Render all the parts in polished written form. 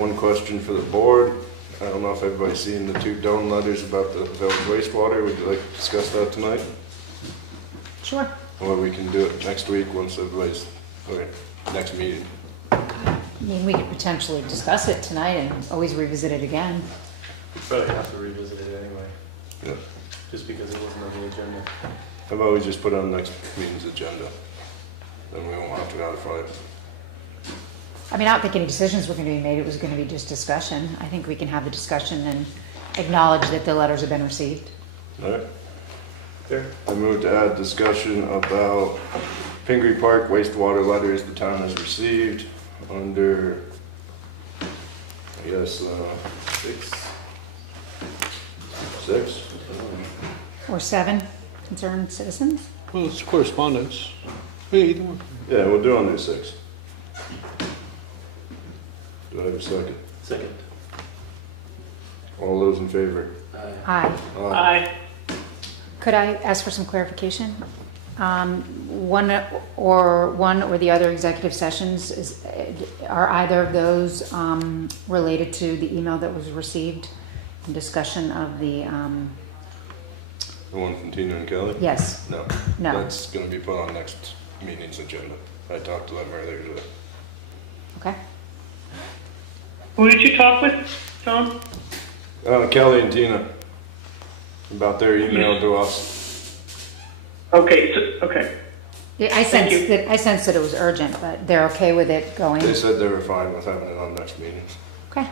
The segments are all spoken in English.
One question for the board. I don't know if everybody's seen the 2 Doan letters about the village wastewater. Would you like to discuss that tonight? Sure. Or we can do it next week once everybody's, okay, next meeting. I mean, we could potentially discuss it tonight and always revisit it again. We probably have to revisit it anyway, Yeah. just because it wasn't on the agenda. How about we just put it on next meeting's agenda? Then we won't have to ratify it. I mean, I don't think any decisions were going to be made. It was going to be just discussion. I think we can have the discussion and acknowledge that the letters have been received. All right. There. I move to add discussion about Pingree Park wastewater letters the town has received under, I guess, 6? Or 7 concerned citizens. Well, it's correspondence. Hey, either one. Yeah, we'll do under 6. Do I have a second? Second. All those in favor? Aye. Aye. Could I ask for some clarification? One or the other executive sessions, are either of those related to the email that was received in discussion of the, The one from Tina and Kelly? yes, No. no, That's gonna be put on next meeting's agenda. I talked to them earlier today. okay? Who did you talk with, Tom? Kelly and Tina, about their email to us. Okay, okay. Yeah, I Thank sensed you. that it was urgent, but they're okay with it going? They said they were fine with having it on next meeting. Okay.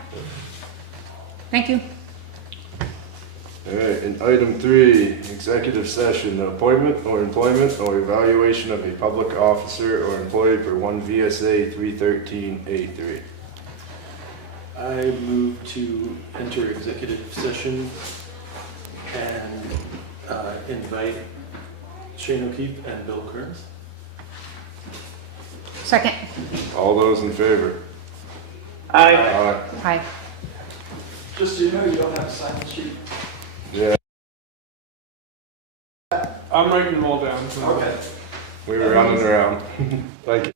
Thank you. All right, and item 3, executive session, appointment or employment or evaluation of a public officer or employee per 1 VSA 313A3. I move to enter executive session and invite Shane O'Keefe and Bill Kearns. Second. All those in favor? Aye. Aye. Hi. Just so you know, you don't have a sign the sheet. Yeah, I'm writing them all down. Okay. we were running around. Thank you.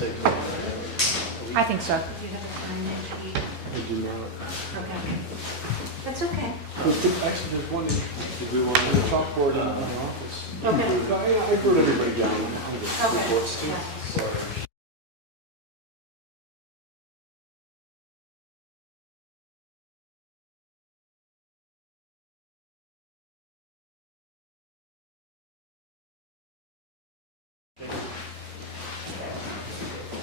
take it. I think so. I do not. Okay. That's okay. Actually, there's one issue. Did we want to do the chalkboard in the office? Okay. I wrote everybody down on the Okay. reports too. Yeah. Sorry.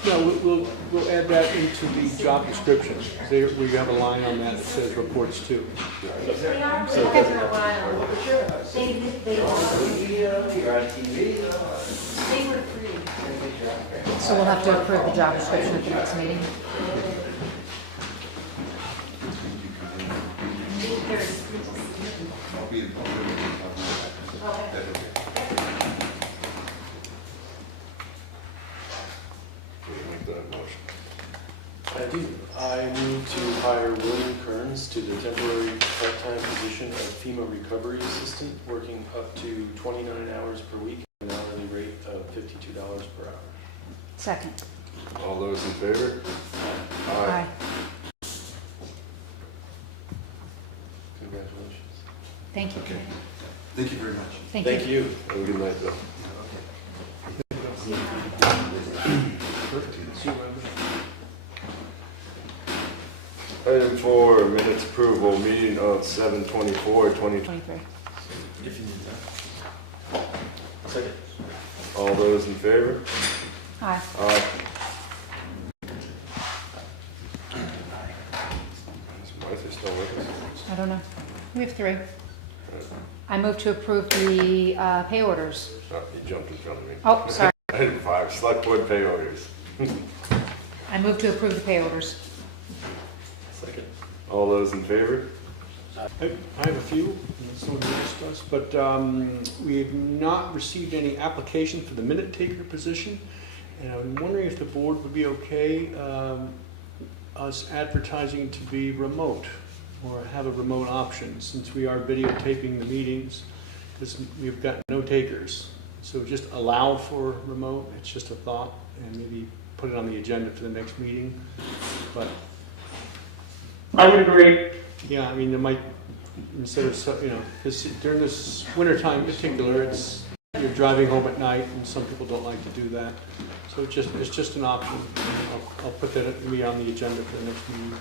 No, we'll add that into the job description. We have a line on that that says reports too. They are for a while. They were free. So we'll have to approve the job description at the next meeting. Can you make that motion? I do. I move to hire William Kearns to the temporary part-time position of FEMA recovery assistant, working up to 29 hours per week at an hourly rate of $52 per hour. Second. All those in favor? Aye. Congratulations. Thank you. Okay. Thank you very much. Thank you. Have a good night, though. Item 4, minutes approval, meeting of 7/24/2020. 23. If you need that. Second. All those in favor? Aye. Aye. Is Martha still with us? I don't know. We have 3. I move to approve the pay orders. Oh, you jumped in front of me. Oh, sorry. Item 5, select board pay orders. I move to approve the pay orders. Second. All those in favor? I have a few, someone asked us, but we have not received any application for the minute taker position. And I'm wondering if the board would be okay us advertising to be remote or have a remote option, since we are videotaping the meetings, because we've got no takers. So just allow for remote, it's just a thought, and maybe put it on the agenda for the next meeting. But I would agree. yeah, I mean, it might, instead of, because during this winter time in particular, you're driving home at night, and some people don't like to do that. So it's just an option. I'll put that on the agenda for the next meeting.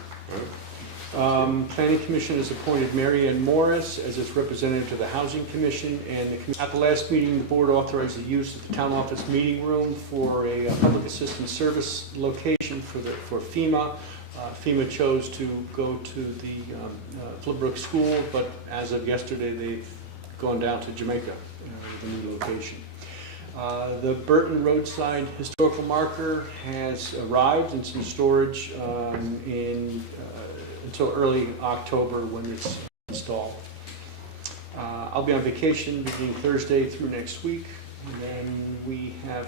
Planning Commission has appointed Mary Ann Morris as its representative to the Housing Commission, and at the last meeting, the board authorized the use of the town office meeting room for a public assistance service location for FEMA. FEMA chose to go to the Flipbrook School, but as of yesterday, they've gone down to Jamaica with a new location. The Burton Roadside Historical Marker has arrived in some storage until early October when it's installed. I'll be on vacation beginning Thursday through next week. And then we have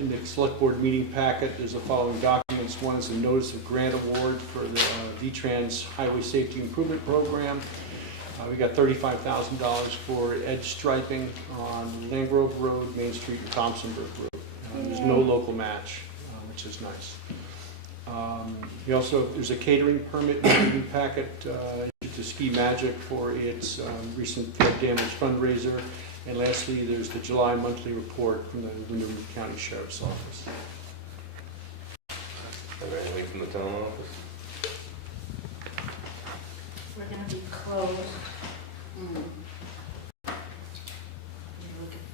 in the select board meeting packet, there's the following documents. One is a notice of grant award for the VTrans Highway Safety Improvement Program. We got $35,000 for edge striping on Landgrove Road, Main Street, and Thompsonburg Road. There's no local match, which is nice. There's a catering permit in the meeting packet to Ski Magic for its recent flood damage fundraiser. And lastly, there's the July monthly report from the Londonderry County Sheriff's Office. Have anything from the town office? We're gonna be closed.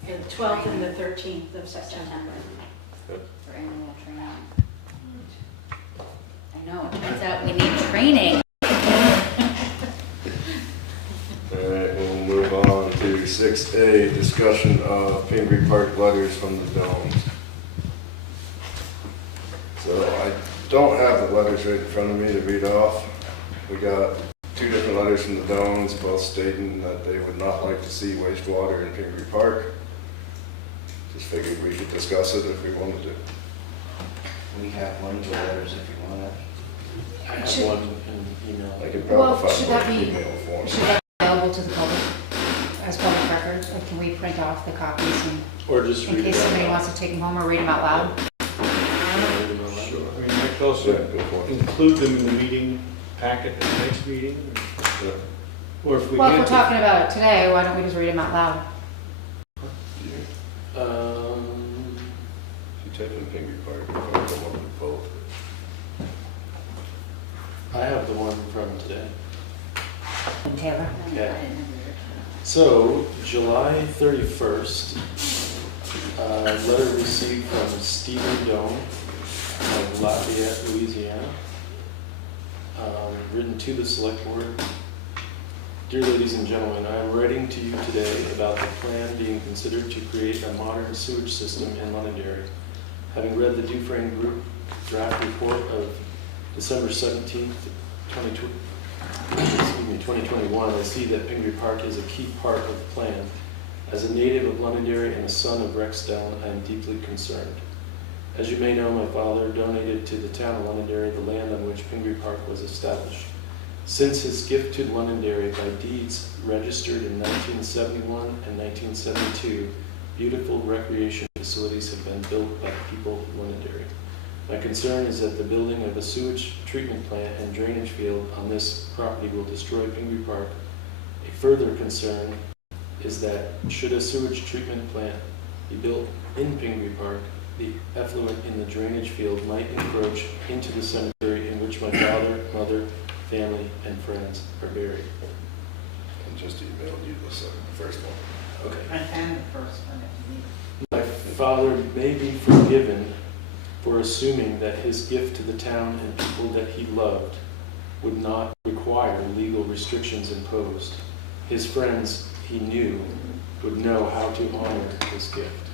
The 12th and the 13th of September. For annual training. I know, it turns out we need training. Alright, we'll move on to 6A, discussion of Pingree Park letters from the Domes. So I don't have the letters right in front of me to read off. We got 2 different letters from the Domes, both stating that they would not like to see wastewater in Pingree Park. Just figured we could discuss it if we wanted to. We have one of the letters if you want it. I have one in email. I could Well, probably should find that one be- email form. Should that be available to the public as public records? Or can we print off the copies Or just in read it case out somebody loud. wants to take them home or read them out loud? could also Yeah, go for it. include them in the meeting packet at the next meeting. Yeah. Or if we Well, if we're can't- talking about it today, why don't we just read them out loud? If you type in Pingree Park, you'll come up with both. I have the one from today. And Taylor? Okay. So, July 31st, letter received from Stephen Doan of Lafayette, Louisiana, written to the Select Board. Dear ladies and gentlemen, I am writing to you today about the plan being considered to create a modern sewage system in Londonderry. Having read the Dufresne Group draft report of December 17th, 2021, I see that Pingree Park is a key part of the plan. As a native of Londonderry and a son of Rex Dellon, I am deeply concerned. As you may know, my father donated to the town of Londonderry the land on which Pingree Park was established. Since his gift to Londonderry by deeds registered in 1971 and 1972, beautiful recreation facilities have been built by the people of Londonderry. My concern is that the building of a sewage treatment plant and drainage field on this property will destroy Pingree Park. A further concern is that should a sewage treatment plant be built in Pingree Park, the effluent in the drainage field might encroach into the cemetery in which my father, mother, family, and friends are buried. I just emailed you the first one. Okay. And the first one if you need. My father may be forgiven for assuming that his gift to the town and people that he loved would not require legal restrictions imposed. His friends, he knew, would know how to honor his gift.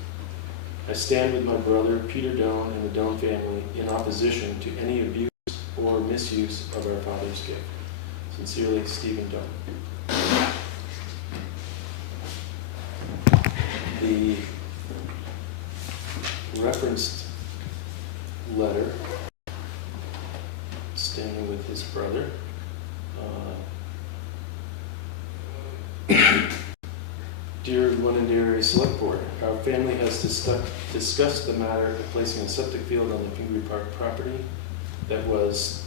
I stand with my brother, Peter Doan, and the Doan family in opposition to any abuse or misuse of our father's gift. Sincerely, Stephen Doan. The referenced letter, standing with his brother, Dear Londonderry Selectboard, our family has discussed the matter of placing a septic field on the Pingree Park property that was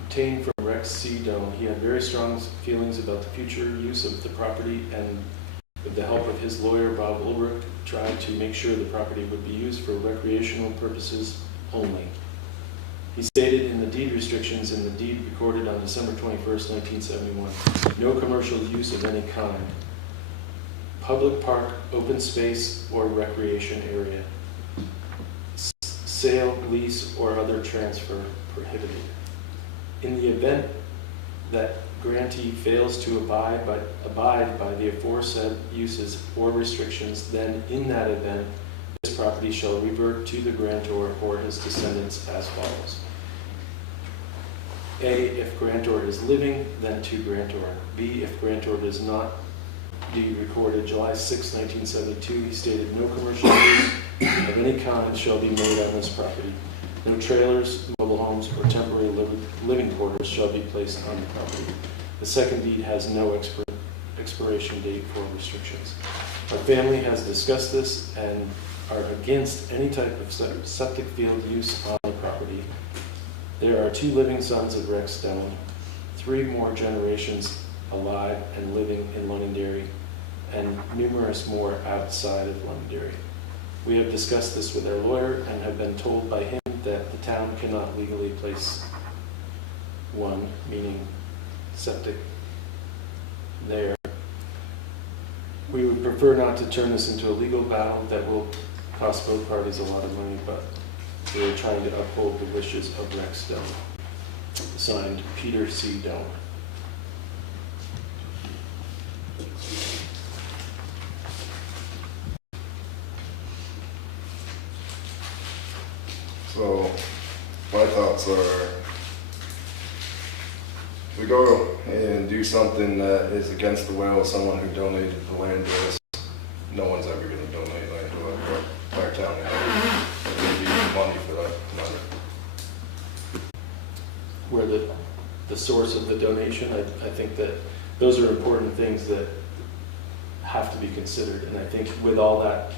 obtained from Rex C. Doan. He had very strong feelings about the future use of the property, and with the help of his lawyer, Bob Ulrich, tried to make sure the property would be used for recreational purposes only. He stated in the deed restrictions in the deed recorded on December 21st, 1971, no commercial use of any kind, public park, open space, or recreation area, sale, lease, or other transfer prohibited. In the event that grantee fails to abide by the aforesaid uses or restrictions, then in that event, this property shall revert to the grantor or his descendants as follows. A, if grantor is living, then to grantor. B, if grantor does not deed recorded July 6, 1972, he stated no commercial use of any kind shall be made on this property. No trailers, mobile homes, or temporary living quarters shall be placed on the property. The second deed has no expiration date for restrictions. Our family has discussed this and are against any type of septic field use on the property. There are 2 living sons of Rex Dellon, 3 more generations alive and living in Londonderry, and numerous more outside of Londonderry. We have discussed this with our lawyer and have been told by him that the town cannot legally place one, meaning septic, there. We would prefer not to turn this into a legal battle that will cost both parties a lot of money, but we are trying to uphold the wishes of Rex Dellon. Signed, Peter C. Doan. So, my thoughts are, if we go and do something that is against the will of someone who donated the land to us, no one's ever going to donate land to our town. They need money for that matter. Where the source of the donation, I think that those are important things that have to be considered. And I think with all that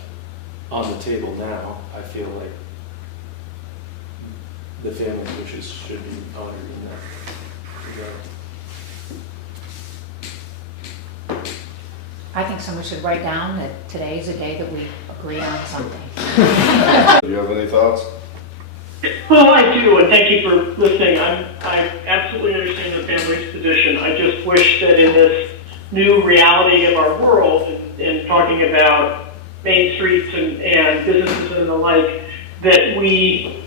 on the table now, I feel like the family's wishes should be honored in that regard. I think someone should write down that today is a day that we agree on something. Do you have any thoughts? Well, I do, and thank you for listening. I absolutely understand the family's position. I just wish that in this new reality of our world, and talking about main streets and businesses and the like, that we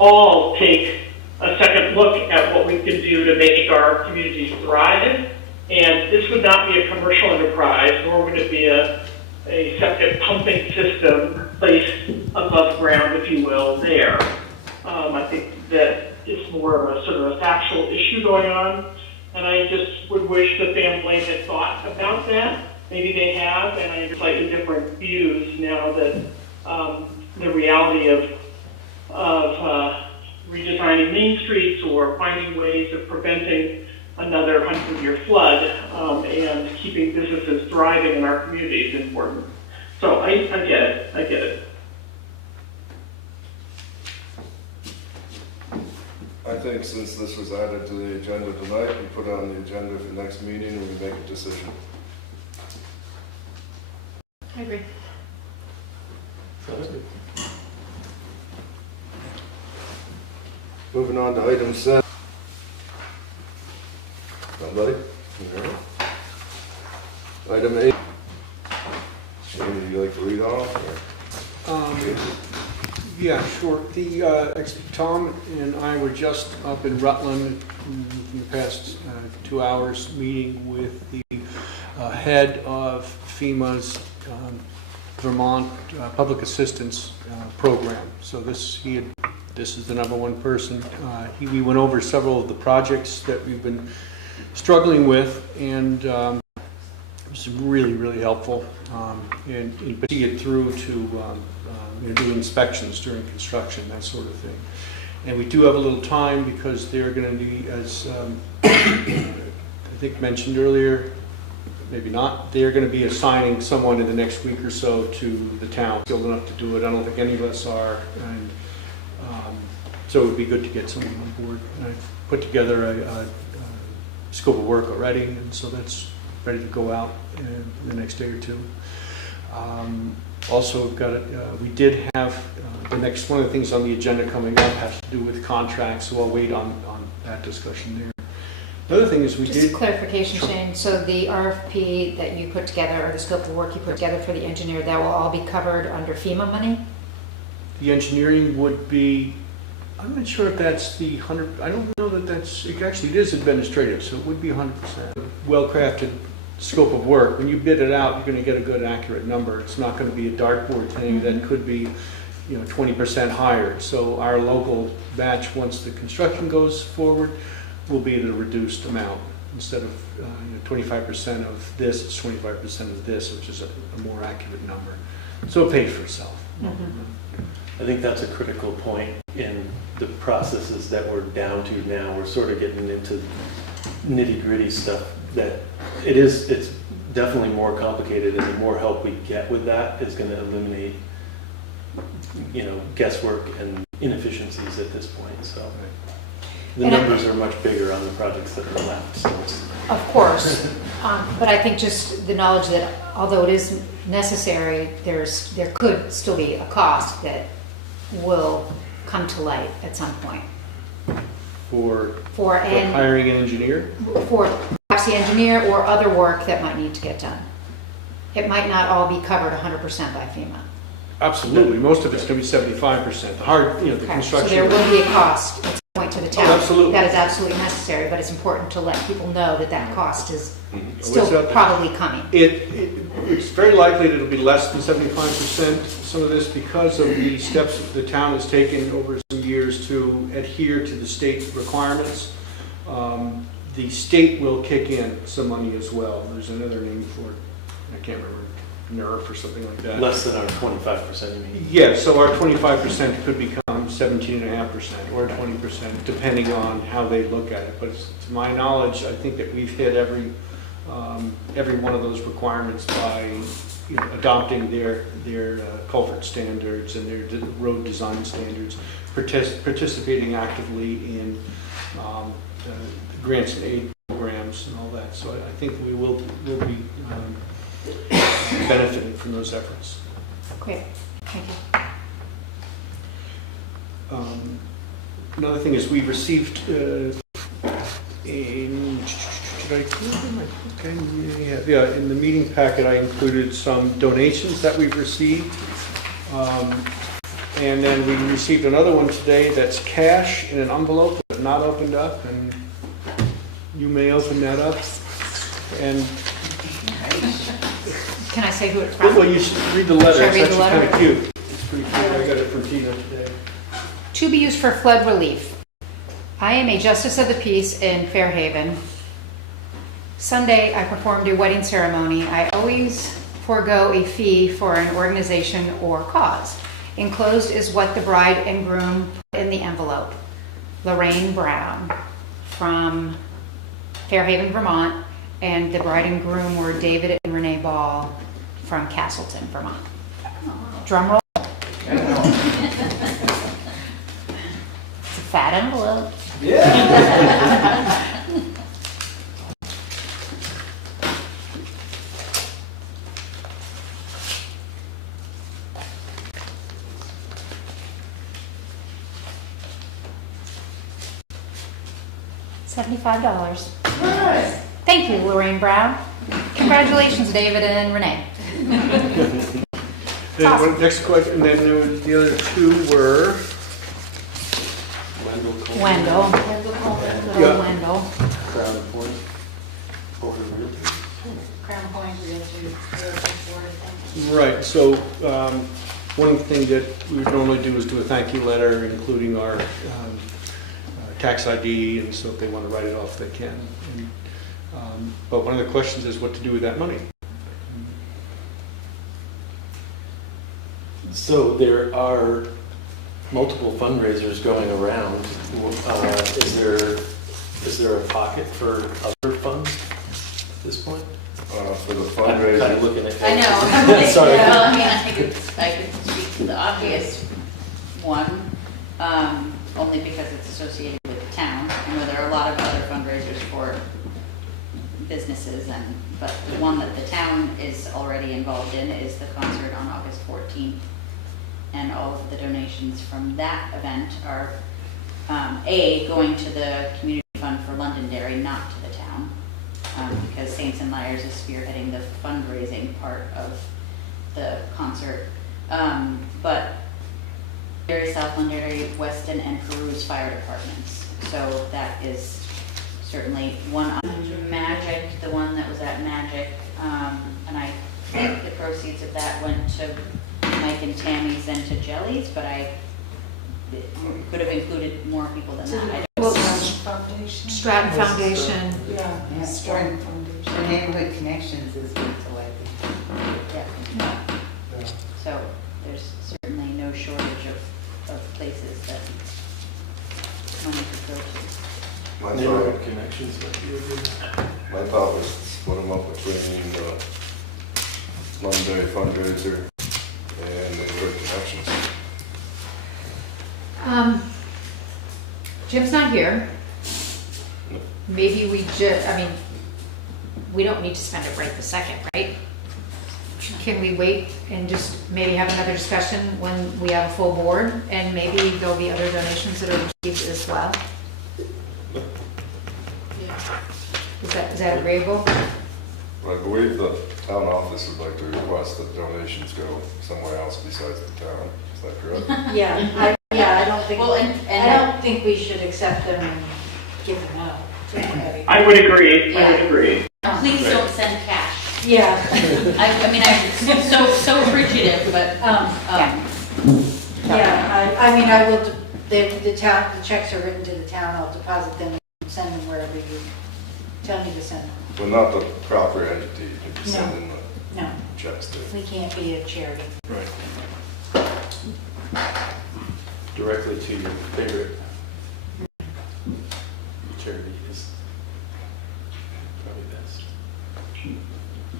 all take a second look at what we can do to make our communities thrive. And this would not be a commercial enterprise, nor would it be a septic pumping system placed above ground, if you will, there. I think that it's more of a sort of a factual issue going on, and I just would wish the family had thought about that. Maybe they have, and I have slightly different views now that the reality of redesigning main streets or finding ways of preventing another 100-year flood and keeping businesses thriving in our community is important. So I get it. I think since this was added to the agenda tonight, we put it on the agenda for the next meeting and we make a decision. I agree. Sounds good. Moving on to item 7. Somebody? Item 8. Shane, would you like to read off? Yeah, sure. Tom and I were just up in Rutland in the past 2 hours meeting with the head of FEMA's Vermont Public Assistance Program. So this is the #1 person. We went over several of the projects that we've been struggling with, and it was really helpful. And see it through to do inspections during construction, that sort of thing. And we do have a little time because they're going to be, as I think mentioned earlier, maybe not, they're going to be assigning someone in the next week or so to the town, skilled enough to do it. I don't think any of us are, and so it would be good to get someone on board. And I've put together a scope of work already, and so that's ready to go out in the next day or two. Also, we did have the next one of the things on the agenda coming up has to do with contracts, so I'll wait on that discussion there. The other thing is Just clarification, Shane. So the RFP that you put together, or the scope of work you put together for the engineer, that will all be covered under FEMA money? The engineering would be, I'm not sure if that's the 100, I don't know that it is administrative, so it would be 100%. Well-crafted scope of work. When you bid it out, you're going to get a good, accurate number. It's not going to be a dartboard thing that could be, 20% higher. So our local batch, once the construction goes forward, will be at a reduced amount. Instead of 25% of this, it's 25% of this, which is a more accurate number. So it pays for itself. Mm-hmm. I think that's a critical point in the processes that we're down to now. We're sort of getting into nitty-gritty stuff that it's definitely more complicated, and the more help we get with that is going to eliminate guesswork and inefficiencies at this point. So the numbers are much bigger on the projects that are left. So of course, but I think just the knowledge that although it is necessary, there could still be a cost that will come to light at some point. For hiring an engineer? For perhaps the engineer or other work that might need to get done. It might not all be covered 100% by FEMA. Absolutely. Most of it's going to be 75%. The construction. So there will be a cost at some point to the town. Absolutely. That is absolutely necessary, but it's important to let people know that cost is still probably coming. It's very likely that it'll be less than 75%, some of this, because of the steps that the town has taken over some years to adhere to the state requirements. The state will kick in some money as well. There's another name for it. I can't remember. NERF or something like that. less than our 25%, you mean? Yeah, so our 25% could become 17.5% or 20%, depending on how they look at it. But to my knowledge, I think that we've hit every every one of those requirements by adopting their culvert standards and their road design standards, participating actively in grants and aid programs and all that. So I think we will be benefiting from those efforts. Great, thank you. Another thing is we received in the meeting packet I included some donations that we've received. And then we received another one today that's cash in an envelope but not opened up, and you may open that up. And Can I say who it's from? well, you should read the letter. Should I It's read the actually letter? kind of cute. It's pretty cute. I got it from Tina today. To be used for flood relief. I am a justice of the peace in Fairhaven. Sunday, I performed a wedding ceremony. I always forego a fee for an organization or cause. Enclosed is what the bride and groom put in the envelope. Lorraine Brown from Fairhaven, Vermont, and the bride and groom were David and Renee Ball from Castleton, Vermont. Drum roll. It's a fat envelope. Yeah. $75. Thank you, Lorraine Brown. Congratulations, David and Renee. Then Awesome. next question, and then there was, the other two were Wendell. Yeah. Little Wendell. Crown Point, over Realty. Crown Point Realty Board, I think. right. So one thing that we would normally do is do a thank you letter, including our tax ID, and so if they want to write it off, they can. And, but one of the questions is what to do with that money. So there are multiple fundraisers going around. Is there a pocket for other funds at this point? For the I'm kind of fundraiser, looking at. I know. Sorry. Well, I mean, I could speak to the obvious one, only because it's associated with the town. I know there are a lot of other fundraisers for businesses, but the one that the town is already involved in is the concert on August 14th. And all of the donations from that event are, going to the community fund for Londonderry, not to the town, because Saints and Liars is spearheading the fundraising part of the concert. But Londonderry, South Londonderry, Weston, and Peru's fire departments. So that is certainly one. Magic, the one that was at Magic, and I think the proceeds of that went to Mike and Tammy's and to Jelly's, but I could have included more people than that. Well, Foundation. Stratton Foundation. Yeah, Stratton Foundation. The Neighborhood Connections is good to like. Yeah. So there's certainly no shortage of places that money could go to. my Neighborhood thought, connections might be a good. my thought was split them up between Londonderry fundraiser and Neighborhood Connections. Jim's not here. Maybe we don't need to spend it right this second, right? Can we wait and just maybe have another discussion when we have a full board, and maybe there'll be other donations that are received as well? Is that agreeable? I believe the town office would like to request that donations go somewhere else besides the town. Is that correct? Yeah, I don't think, Well, I don't think we should accept them and give them out to anybody. I would agree, I would agree. Please don't send cash. Yeah. I mean, I'm so appreciative, but, Yeah, I mean, I will, the town, the checks are written to the town, I'll deposit them and send them wherever you tell me to send them. Well, not the proper entity, you can just send in the No, checks to. we can't be a charity. Right. Directly to your favorite charity is probably best.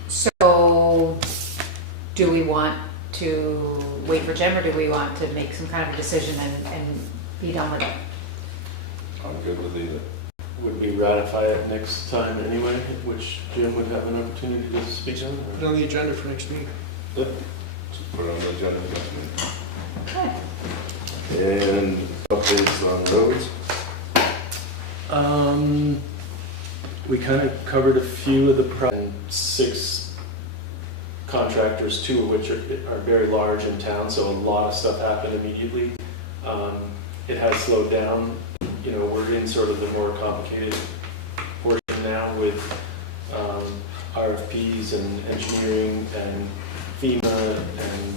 So, do we want to wait for Jim, or do we want to make some kind of a decision and be done with it? I'm good with either. Would we ratify it next time anyway, which Jim would have an opportunity to speak on? Put or- on the agenda for next meeting. Just put it on the agenda next meeting. Okay. And updates on roads? We kind of covered a few of the 6 contractors, 2 of which are very large in town, so a lot of stuff happened immediately. It has slowed down. You know, we're in sort of the more complicated portion now with RFPs and engineering and FEMA and,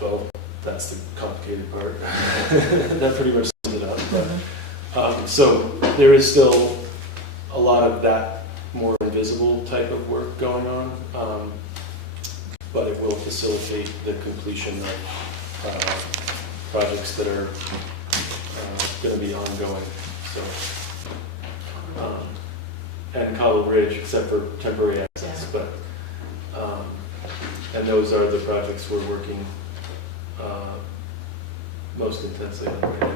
well, that's the complicated part. That pretty much sums it up. But, so there is still a lot of that more invisible type of work going on, but it will facilitate the completion of projects that are going to be ongoing. So, and Cobble Ridge, except for temporary access, but and those are the projects we're working most intensely on right now.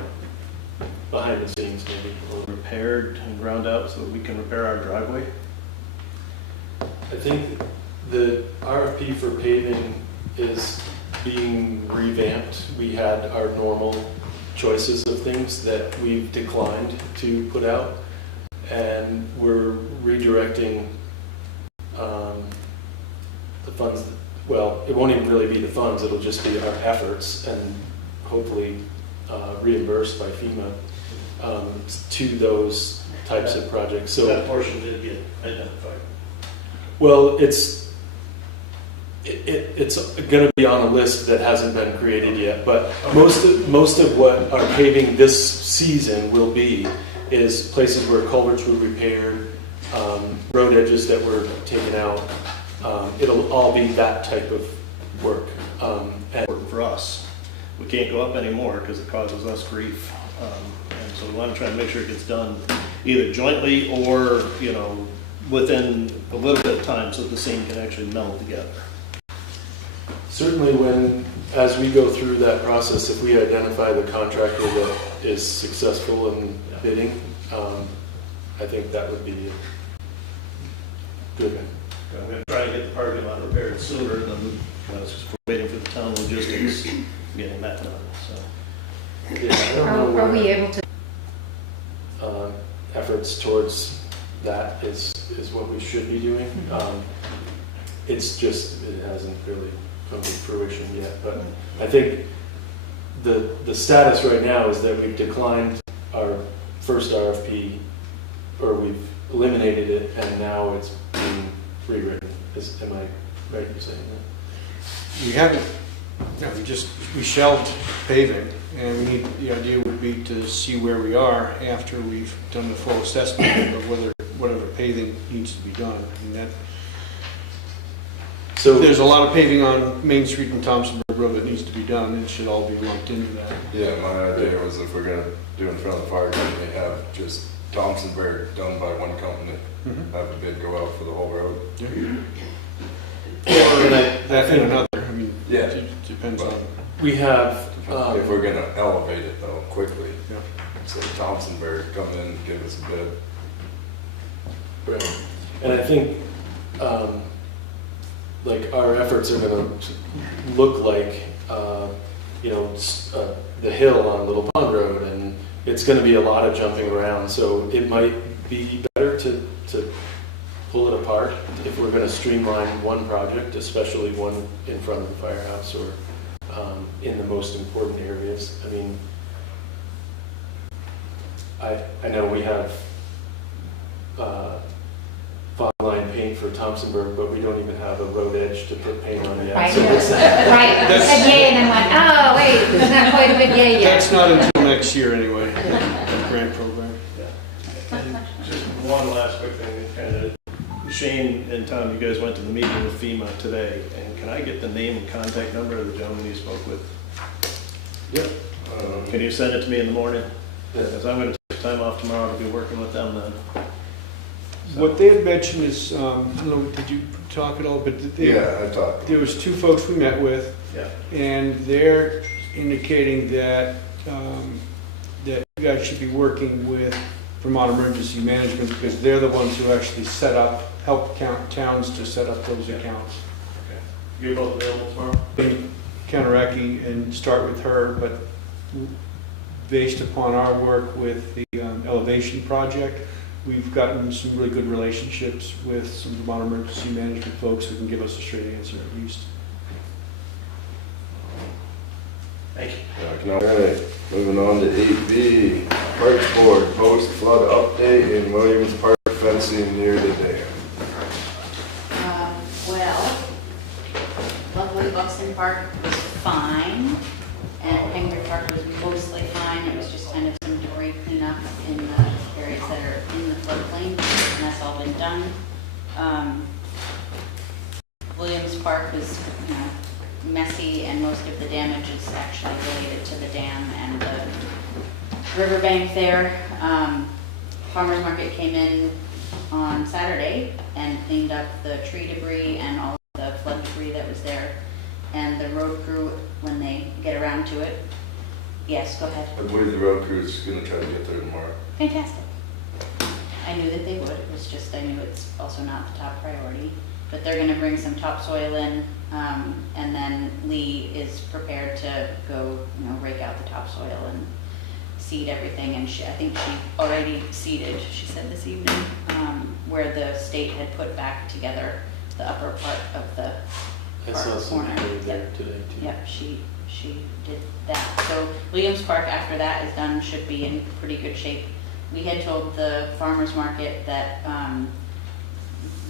Behind the scenes, maybe. Or repaired and ground out so that we can repair our driveway? I think the RFP for paving is being revamped. We had our normal choices of things that we've declined to put out, and we're redirecting the funds. Well, it won't even really be the funds, it'll just be our efforts and hopefully reimbursed by FEMA to those types of projects. So that portion did get identified. well, it's going to be on a list that hasn't been created yet, but most of what our paving this season will be is places where culverts were repaired, road edges that were taken out. It'll all be that type of work. And Important for us. We can't go up anymore because it causes us grief. And so we want to try and make sure it gets done either jointly or, you know, within a little bit of time so the seam can actually meld together. certainly as we go through that process, if we identify the contractor that is successful in bidding, I think that would be good. I'm going to try to get the parking lot repaired sooner than, just waiting for the town logistics, getting that done, so. Yeah, I don't know Are we where, able to? efforts towards that is what we should be doing. It's just, it hasn't really come to fruition yet, but I think the status right now is that we've declined our first RFP, or we've eliminated it, and now it's being rewritten. Am I right in saying that? We haven't, no, we shelved paving, and the idea would be to see where we are after we've done the full assessment of whatever paving needs to be done. I mean, that, So there's a lot of paving on Main Street and Thompsonburg Road that needs to be done, and it should all be lumped into that. Yeah, my idea was if we're gonna do in front of the fire company, have just Thompsonburg done by one company, have the bid go out for the whole road. Or that and another, I mean, Yeah. it depends on. we have, If we're gonna elevate it though, quickly, Yeah. so Thompsonburg come in, give us a bid. right. And I think, like, our efforts are gonna look like, the hill on Little Pond Road, and it's gonna be a lot of jumping around, so it might be better to pull it apart if we're gonna streamline one project, especially one in front of the firehouse or in the most important areas. I mean, I know we have fine line paint for Thompsonburg, but we don't even have a road edge to put paint on yet. Right, So it's- right, we said yay and then went, oh, wait, there's not quite a big yay yet. That's not until next year anyway, the grant program. And just one last quick thing, kind of, Shane and Tom, you guys went to the meeting with FEMA today, and can I get the name and contact number of the gentleman you spoke with? Yep. Can you send it to me in the morning? Yeah. Because I'm going to take time off tomorrow to be working with them then. What they had mentioned is, I don't know, did you talk at all, but Yeah, I talked. there was 2 folks we met with, Yeah. and they're indicating that, that you guys should be working with Vermont Emergency Management, because they're the ones who actually set up, help towns to set up those accounts. Okay. You're both available tomorrow? Kanaraki and start with her, but based upon our work with the elevation project, we've gotten some really good relationships with some Vermont Emergency Management folks who can give us a straight answer at least. Thank you. All right, moving on to 8B, Parks Board, post flood update in Williams Park fencing near the dam. Well, luckily Buxton Park was fine, and Penguin Park was mostly fine. It was just kind of some debris cleanup in the areas that are in the floodplain, and that's all been done. Williams Park was, you know, messy, and most of the damage is actually related to the dam and the riverbank there. Farmers Market came in on Saturday and cleaned up the tree debris and all the flood debris that was there. And the road crew, when they get around to it, yes, go ahead. I believe the road crew's gonna try to get there tomorrow. Fantastic. I knew that they would. It was just, I knew it's also not the top priority. But they're gonna bring some topsoil in, and then Lee is prepared to go, you know, rake out the topsoil and seed everything. And I think she already seeded, she said this evening, where the state had put back together the upper part of the I park saw some corner. people there today too. Yep, she did that. So Williams Park, after that is done, should be in pretty good shape. We had told the farmers market that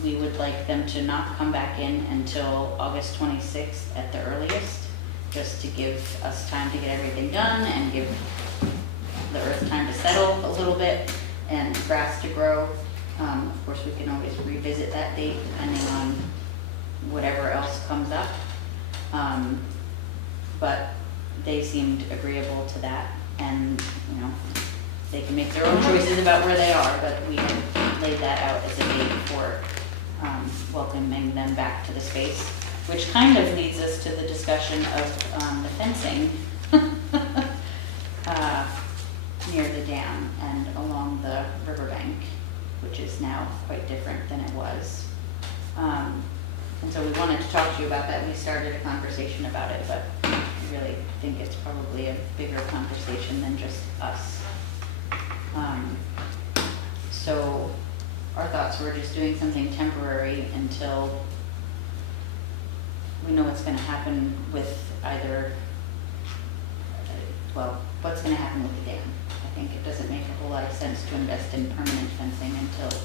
we would like them to not come back in until August 26th at the earliest, just to give us time to get everything done and give the earth time to settle a little bit and grass to grow. Of course, we can always revisit that date depending on whatever else comes up. But they seemed agreeable to that, and, you know, they can make their own choices about where they are, but we had laid that out as a date for welcoming them back to the space, which kind of leads us to the discussion of the fencing near the dam and along the riverbank, which is now quite different than it was. And so we wanted to talk to you about that. We started a conversation about it, but I really think it's probably a bigger conversation than just us. So our thoughts were just doing something temporary until we know what's going to happen with either, well, what's going to happen with the dam. I think it doesn't make a whole lot of sense to invest in permanent fencing until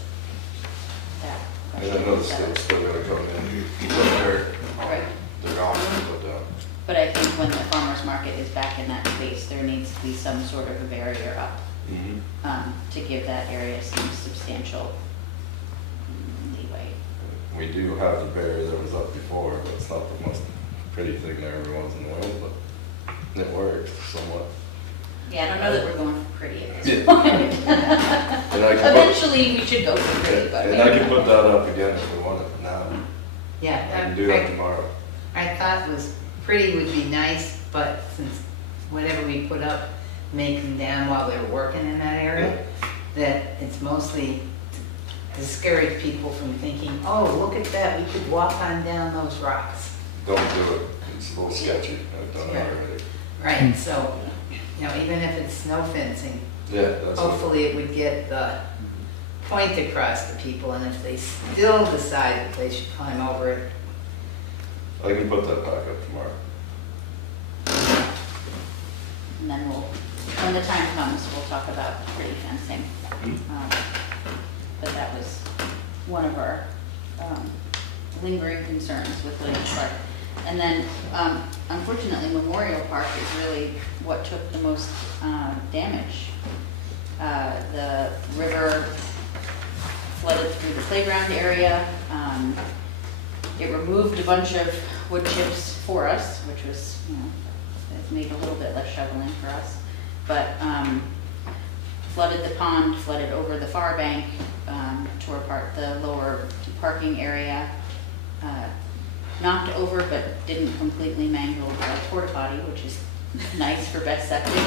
that. And I know the state's still gonna come in, but Right. they're off, but, But I think when the farmer's market is back in that space, there needs to be some sort of a barrier up to give that area some substantial leeway. we do have the barrier that was up before, but it's not the most pretty thing there every once in a while, but it works somewhat. Yeah, I don't know that we're going for pretty at this Yeah. point. And I can Eventually, we should go for pretty, but and I can put that up again if we want it now. I Yeah, can do that tomorrow. I thought was pretty would be nice, but since whatever we put up may come down while they're working in that area, that it's mostly to discourage people from thinking, oh, look at that, we could walk on down those rocks. Don't do it, it's a little sketchy, I've done it already. Right, so, you know, even if it's snow fencing, Yeah, that's what, hopefully it would get the point across to people, and if they still decide that they should climb over it, I can put that back up tomorrow. and then when the time comes, we'll talk about pretty fencing. But that was one of our lingering concerns with Williams Park. And then, unfortunately, Memorial Park is really what took the most damage. The river flooded through the playground area. It removed a bunch of wood chips for us, which was, you know, it made a little bit less shoveling for us. But flooded the pond, flooded over the far bank, tore apart the lower parking area, knocked over but didn't completely mangle the porta potty, which is nice for best septic.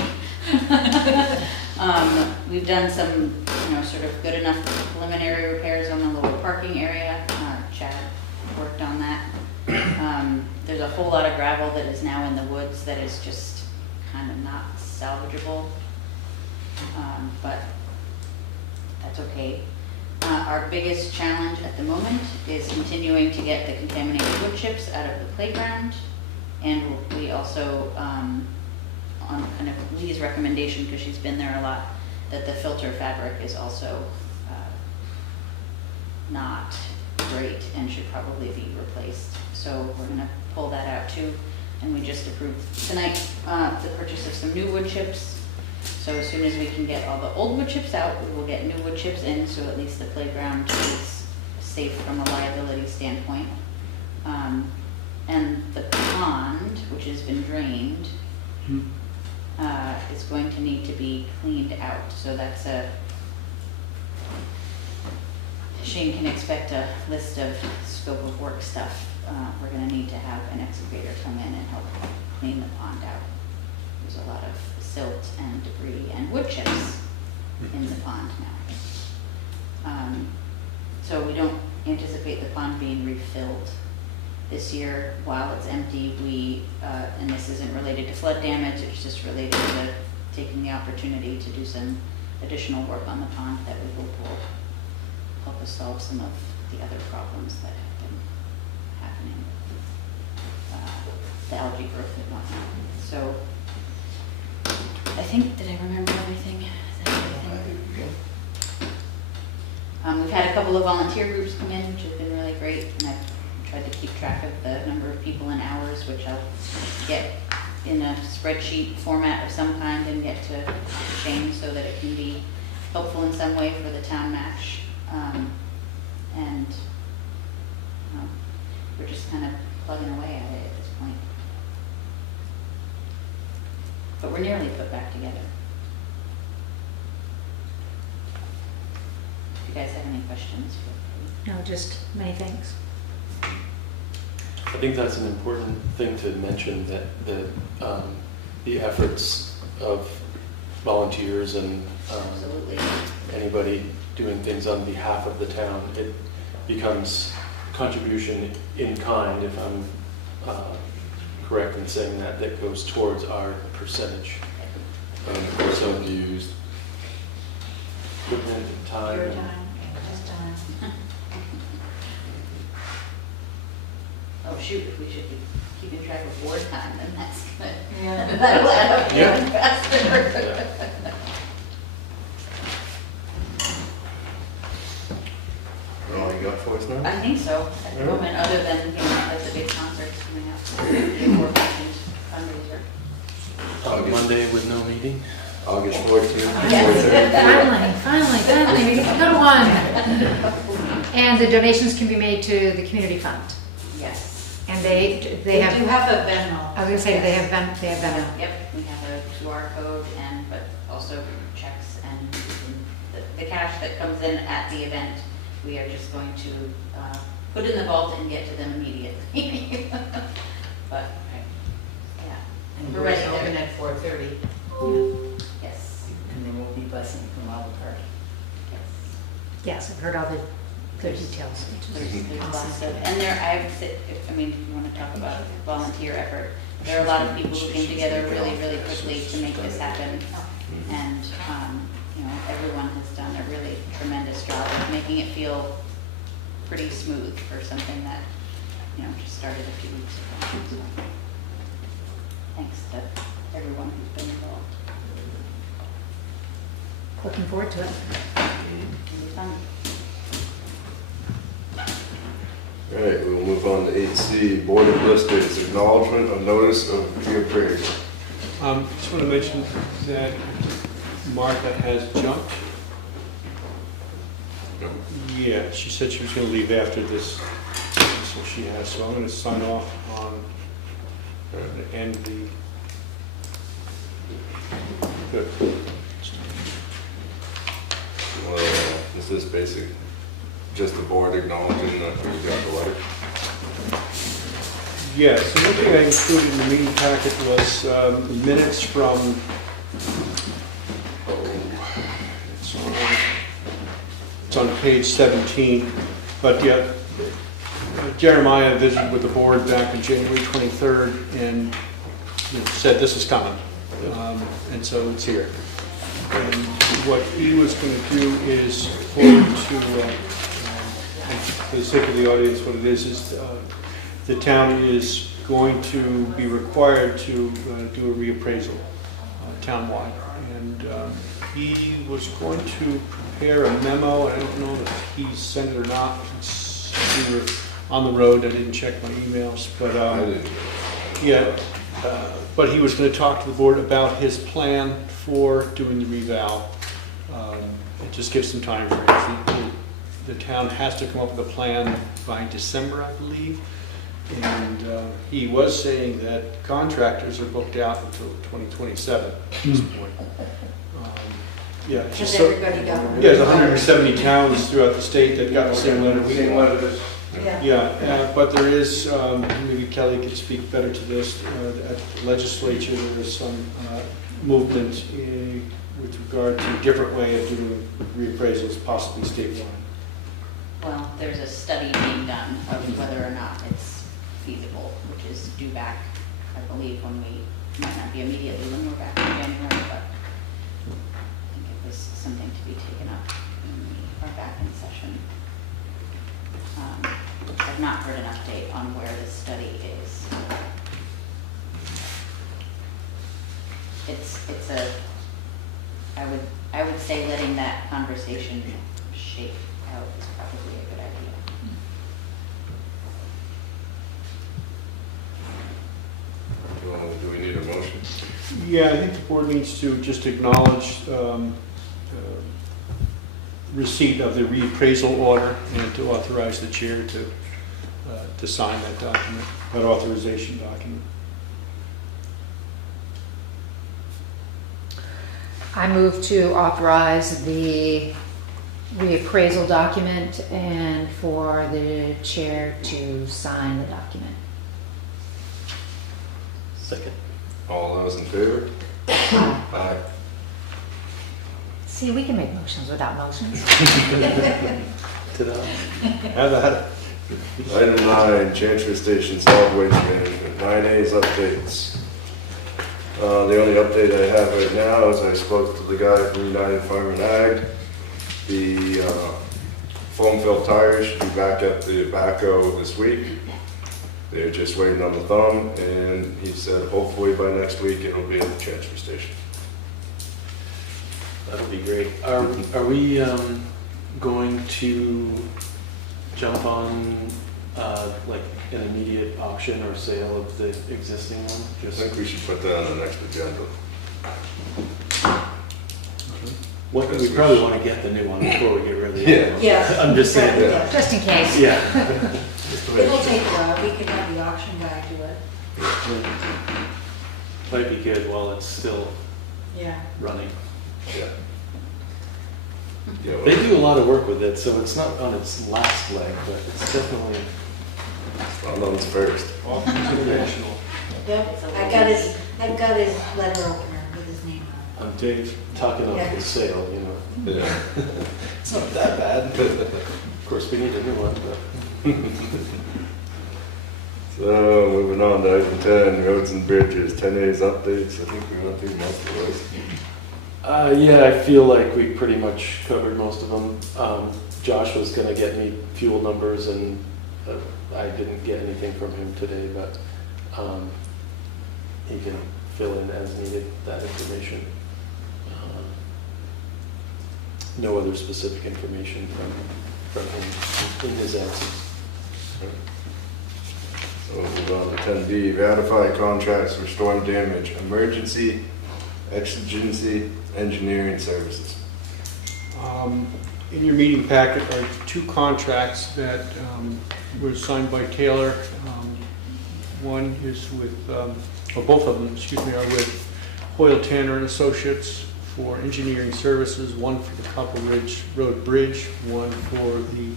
We've done some, sort of good enough preliminary repairs on the lower parking area. Chad worked on that. There's a whole lot of gravel that is now in the woods that is just kind of not salvageable, but that's okay. Our biggest challenge at the moment is continuing to get the contaminated wood chips out of the playground, and we also, on kind of Lee's recommendation, because she's been there a lot, that the filter fabric is also not great and should probably be replaced. So we're gonna pull that out too. And we just approved tonight the purchase of some new wood chips. So as soon as we can get all the old wood chips out, we will get new wood chips in, so at least the playground is safe from a liability standpoint. And the pond, which has been drained, is going to need to be cleaned out. So that's Shane can expect a list of scope of work stuff. We're going to need to have an excavator come in and help clean the pond out. There's a lot of silt and debris and wood chips in the pond now. So we don't anticipate the pond being refilled this year. While it's empty, we, and this isn't related to flood damage, it's just related to taking the opportunity to do some additional work on the pond that we hope will help us solve some of the other problems that have been happening, the algae growth and whatnot. So I think, did I remember everything? Is that everything? We've had a couple of volunteer groups come in, which has been really great, and I've tried to keep track of the number of people and hours, which I'll get in a spreadsheet format of some kind and get to Shane so that it can be helpful in some way for the town match. And we're just kind of plugging away at it at this point. But we're nearly put back together. If you guys have any questions, feel free. No, just many thanks. I think that's an important thing to mention, that the efforts of volunteers and Absolutely. anybody doing things on behalf of the town, it becomes contribution in kind, if I'm correct in saying that, that goes towards our percentage. So used equipment and time. Your and- time, his time. Oh shoot, if we should be keeping track of board time, then that's good. Yeah. That'll add up Yeah. even faster. All you got for us now? I think so, at the moment, other than, the big concerts coming up, the aforementioned fundraiser. Monday with no meeting? August 14th. Finally, we get a good one. And the donations can be made to the community fund. Yes. And they They have, do have a Venmo. I was gonna say, they have Venmo. Yep, we have a QR code but also checks and the cash that comes in at the event, we are just going to put in the vault and get to them immediately. But, yeah, And We're doors ready there. open at 4:30, yes, and there will be busing from all the park. yes. Yes, I've heard all the details. There's lots of, and there, if you want to talk about volunteer effort, there are a lot of people who came together really, really quickly to make this happen. And, everyone has done a really tremendous job of making it feel pretty smooth for something that, just started a few weeks ago. So, thanks to everyone who's been involved. Looking forward to it. It'll be fun. All right, we'll move on to 8C, Board of Listings, acknowledgement of notice of reappraisal. Just want to mention that Martha has jumped. Yeah, she said she was going to leave after this, so she has. So I'm going to sign off on and end the. Good. Is this basic, just the board acknowledging that we got the letter? Yes, the one thing I included in the meeting packet was minutes from, it's on page 17, but yeah, Jeremiah visited with the board back on January 23rd and said this is coming, and so it's here. And what he was going to do is forward to, for the sake of the audience, what it is the town is going to be required to do a reappraisal townwide. And he was going to prepare a memo. I don't know if he sent it or not. We were on the road. I didn't check my emails, but yeah. But he was going to talk to the board about his plan for doing the reval. It just gives some time frames. The town has to come up with a plan by December, I believe. And he was saying that contractors are booked out until 2027 at this point. Yeah, it's just so, everybody got one. yeah, there's 170 towns throughout the state that got the same letter we got. Yeah. Yeah, but there is, maybe Kelly could speak better to this, at the legislature there is some movement with regard to a different way of doing reappraisals, possibly statewide. Well, there's a study being done of whether or not it's feasible, which is due back, I believe, when we, might not be immediately when we're back in January, but I think it was something to be taken up when we are back in session. I've not heard an update on where this study is. It's a, I would say letting that conversation shake out is probably a good idea. Do we need a motion? Yeah, I think the board needs to just acknowledge receipt of the reappraisal order and to authorize the chair to sign that document, that authorization document. I move to authorize the reappraisal document and for the chair to sign the document. Second. All those in favor? Aye. See, we can make motions without motions. Ta-da. Have at it. Item 9, transfer station solid waste management, 9A's updates. The only update I have right now is I spoke to the guy from United Farm and Ag. The foam filled tires should be back at the backhoe this week. They're just waiting on the thumb, and he said hopefully by next week it'll be at the transfer station. That'll be great. Are we going to jump on like an immediate auction or sale of the existing one? I think we should put that on the next agenda. We probably want to get the new one before we get rid of the Yeah. other one. Yeah. I'm just saying. Yeah. Just in case. Yeah. It'll take a while, we can have the auction guy do it. Might be good while it's still Yeah. running. Yeah. Yeah, They do a lot of work with it, so it's not on its last leg, but it's definitely. well, on first. Auctions International. Yep, I've got his letter opener with his name on I'm Dave talking up Yeah. the sale, you know. Yeah. It's not that bad. Of course, we need a new one, but. So, moving on to item 10, roads and bridges, 10A's updates. I think we went through most of those. Yeah, I feel like we pretty much covered most of them. Josh was gonna get me fuel numbers and I didn't get anything from him today, but he can fill in as needed that information. No other specific information from him in his absence. So we'll move on to 10B, ratify contracts for storm damage, emergency, exigency, engineering services. In your meeting packet are two contracts that were signed by Taylor. One is with, or both of them, excuse me, are with Hoyle Tanner and Associates for engineering services, one for the Copper Ridge Road Bridge, one for the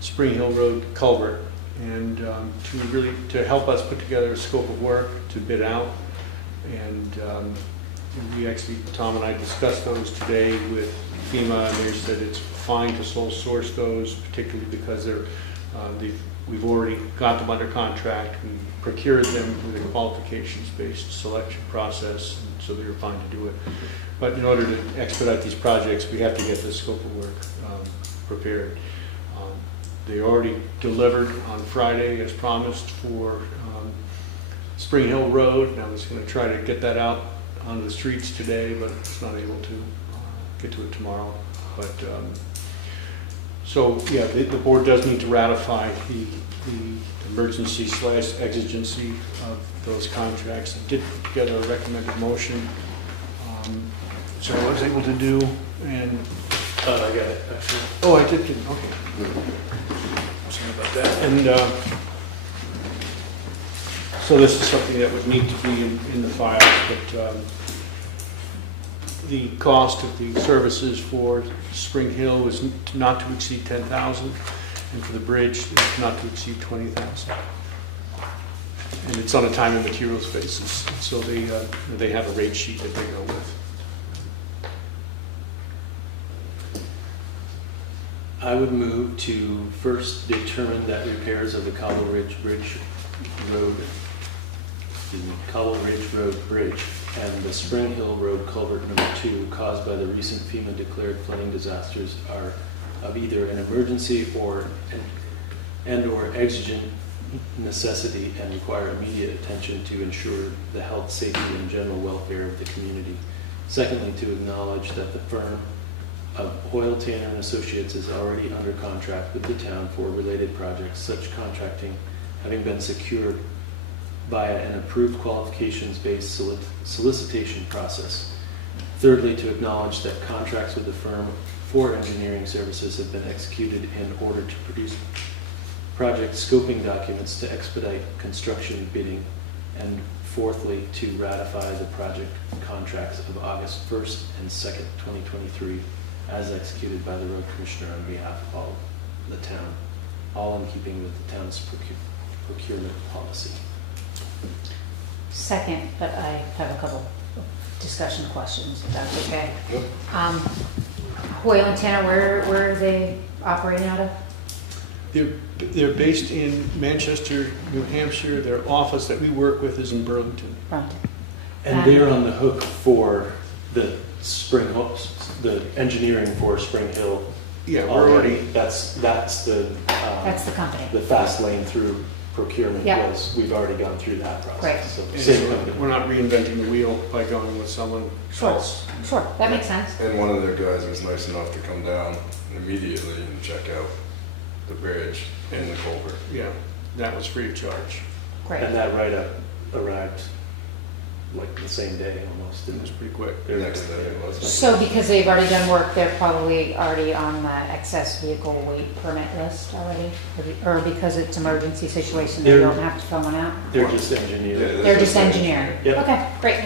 Spring Hill Road culvert. And to help us put together a scope of work to bid out. And we actually, Tom and I discussed those today with FEMA, and they said it's fine to sole source those, particularly because we've already got them under contract. We procured them with a qualifications-based selection process, and so they were fine to do it. But in order to expedite these projects, we have to get the scope of work prepared. They already delivered on Friday, as promised, for Spring Hill Road, and I was going to try to get that out onto the streets today, but was not able to get to it tomorrow. But so yeah, the board does need to ratify the emergency/exigency of those contracts. I did put together a recommended motion, so I was able to do, and I got it, actually. oh, I did, okay. Sorry about that. And so this is something that would need to be in the files, but the cost of the services for Spring Hill was not to exceed $10,000, and for the bridge, it's not to exceed $20,000. And it's on a time and materials basis, so they have a rate sheet that they go with. I would move to first determine that repairs of the Cobble Ridge Road Bridge and the Spring Hill Road Culvert Number 2 caused by the recent FEMA declared flooding disasters are of either an emergency or exigent necessity and require immediate attention to ensure the health, safety, and general welfare of the community. Secondly, to acknowledge that the firm of Hoyle, Tanner and Associates is already under contract with the town for related projects, such contracting having been secured via an approved qualifications-based solicitation process. Thirdly, to acknowledge that contracts with the firm for engineering services have been executed in order to produce project scoping documents to expedite construction bidding. And fourthly, to ratify the project contracts of August 1st and 2nd, 2023 as executed by the road commissioner on behalf of all the town, all in keeping with the town's procurement policy. Second, but I have a couple of discussion questions, if that's okay. Yep. Hoyle and Tanner, where are they operating out of? They're based in Manchester, New Hampshire. Their office that we work with is in Burlington. Burlington. And they're on the hook for the the engineering for Spring Hill. Yeah, we're already. That's the That's the company. the fast lane through procurement Yeah. was, we've already gone through that process. Right. So And same so company. we're not reinventing the wheel by going with someone Sure, else. sure, that makes sense. And one of their guys was nice enough to come down immediately and check out the bridge and the culvert. Yeah, that was free of charge. Great. And that write-up arrived like the same day almost. It was pretty quick. The next day it was. So because they've already done work, they're probably already on the excess vehicle weight permit list already? Or because it's emergency situation, they They're- don't have to fill one out? They're just engineering. Yeah, They're just engineering? Yep. Okay, great.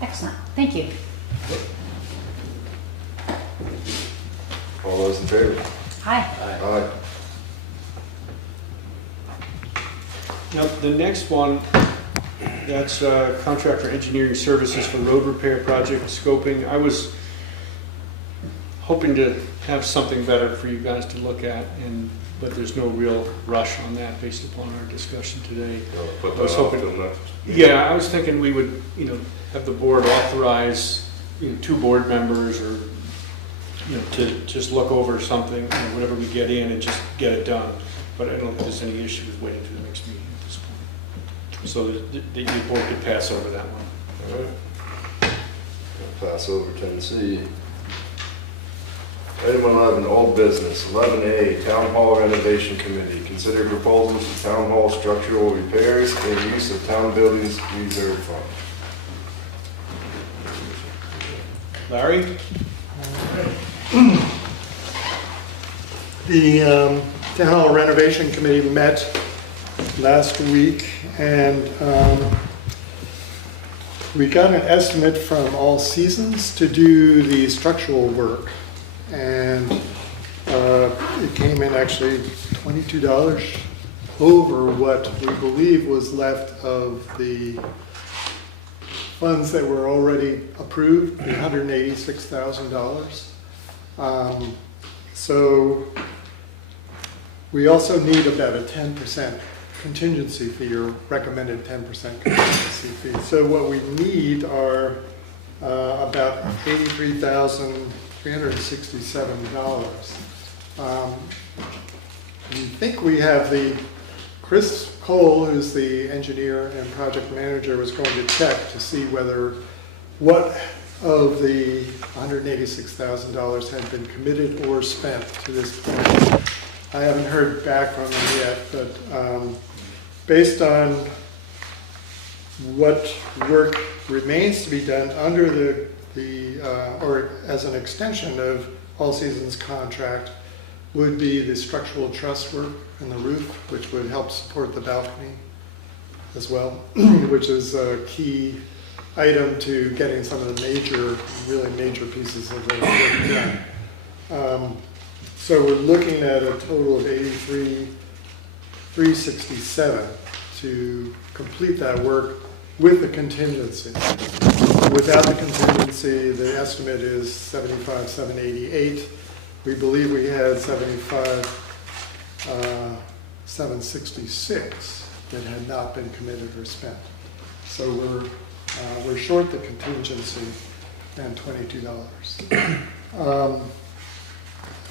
Excellent, thank you. All those in favor? Hi. Aye. Now, the next one, that's contract for engineering services for road repair project scoping. I was hoping to have something better for you guys to look at, but there's no real rush on that based upon our discussion today. Put I was that off hoping- till next. Yeah, I was thinking we would, have the board authorize, 2 board members or, to just look over something, whatever we get in and just get it done. But I don't think there's any issue with waiting to the next meeting at this point. So that your board could pass over that one. All right. I'll pass over 10C. Item 11, old business. 11A, Town Hall Renovation Committee. Consider proposals for Town Hall structural repairs and use of town buildings reserve fund. Larry? The Town Hall Renovation Committee met last week and we got an estimate from All Seasons to do the structural work. And it came in actually $22 over what we believe was left of the funds that were already approved, the $186,000. So we also need about a 10% contingency fee, or recommended 10% contingency fee. So what we need are about $83,367. We think we have Chris Cole, who's the engineer and project manager, was going to check to see what of the $186,000 had been committed or spent to this point. I haven't heard back from him yet, but based on what work remains to be done under or as an extension of All Seasons contract, would be the structural truss work and the roof, which would help support the balcony as well, which is a key item to getting some of the really major pieces of the work done. So we're looking at a total of $83,367 to complete that work with the contingency. Without the contingency, the estimate is $75,788. We believe we had $75,766 that had not been committed or spent. So we're short the contingency and $22.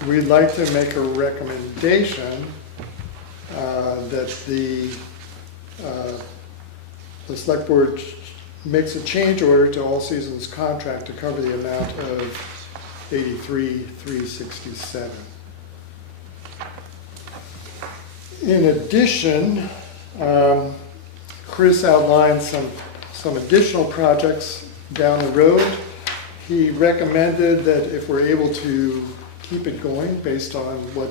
We'd like to make a recommendation that the select board makes a change order to All Seasons contract to cover the amount of $83,367. In addition, Chris outlined some additional projects down the road. He recommended that if we're able to keep it going based on what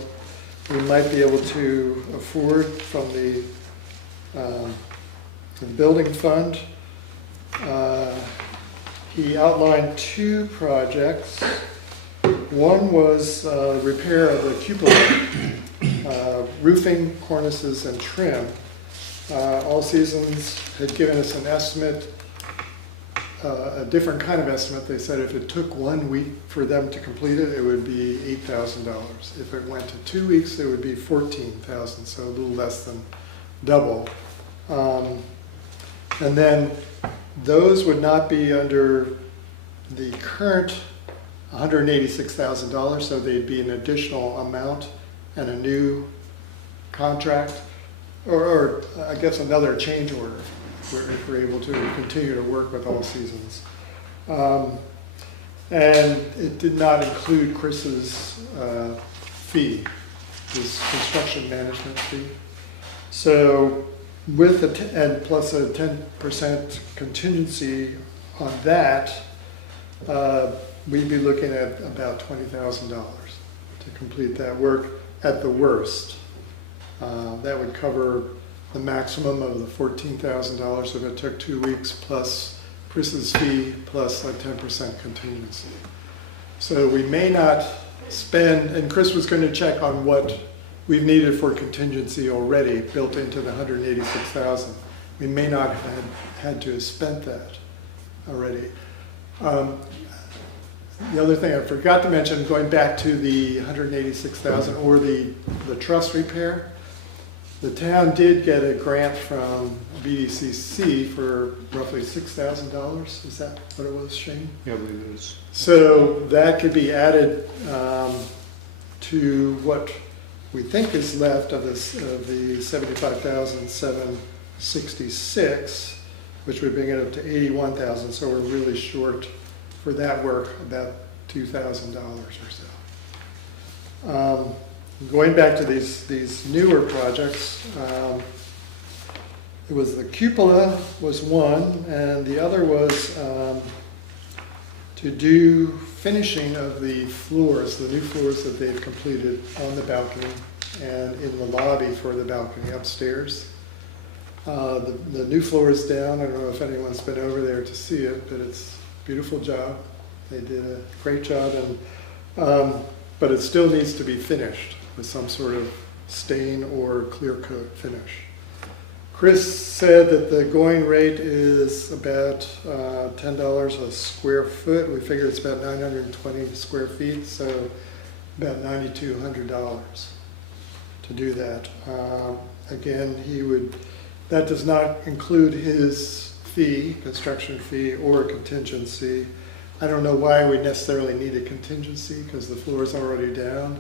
we might be able to afford from the building fund, he outlined two projects. One was repair of the cupola, roofing, cornices, and trim. All Seasons had given us an estimate, a different kind of estimate. They said if it took 1 week for them to complete it, it would be $8,000. If it went to 2 weeks, it would be $14,000, so a little less than double. And then those would not be under the current $186,000, so they'd be an additional amount and a new contract, or I guess another change order, if we're able to continue to work with All Seasons. And it did not include Chris's fee, his construction management fee. So with and plus a 10% contingency on that, we'd be looking at about $20,000 to complete that work at the worst. That would cover the maximum of the $14,000 if it took 2 weeks, plus Chris's fee, plus a 10% contingency. So we may not spend, and Chris was going to check on what we've needed for contingency already built into the $186,000. We may not have had to have spent that already. The other thing I forgot to mention, going back to the $186,000 or the truss repair, the town did get a grant from BDCC for roughly $6,000. Is that what it was, Shane? Yeah, I believe it is. So that could be added to what we think is left of the $75,766, which would bring it up to $81,000. So we're really short for that work about $2,000 or so. Going back to these newer projects, it was the cupola was one, and the other was to do finishing of the floors, the new floors that they've completed on the balcony and in the lobby for the balcony upstairs. The new floor is down. I don't know if anyone's been over there to see it, but it's a beautiful job. They did a great job, and but it still needs to be finished with some sort of stain or clear coat finish. Chris said that the going rate is about $10 a square foot. We figure it's about 920 square feet, so about $9,200 to do that. Again, that does not include his fee, construction fee, or contingency. I don't know why we necessarily need a contingency, because the floor is already down.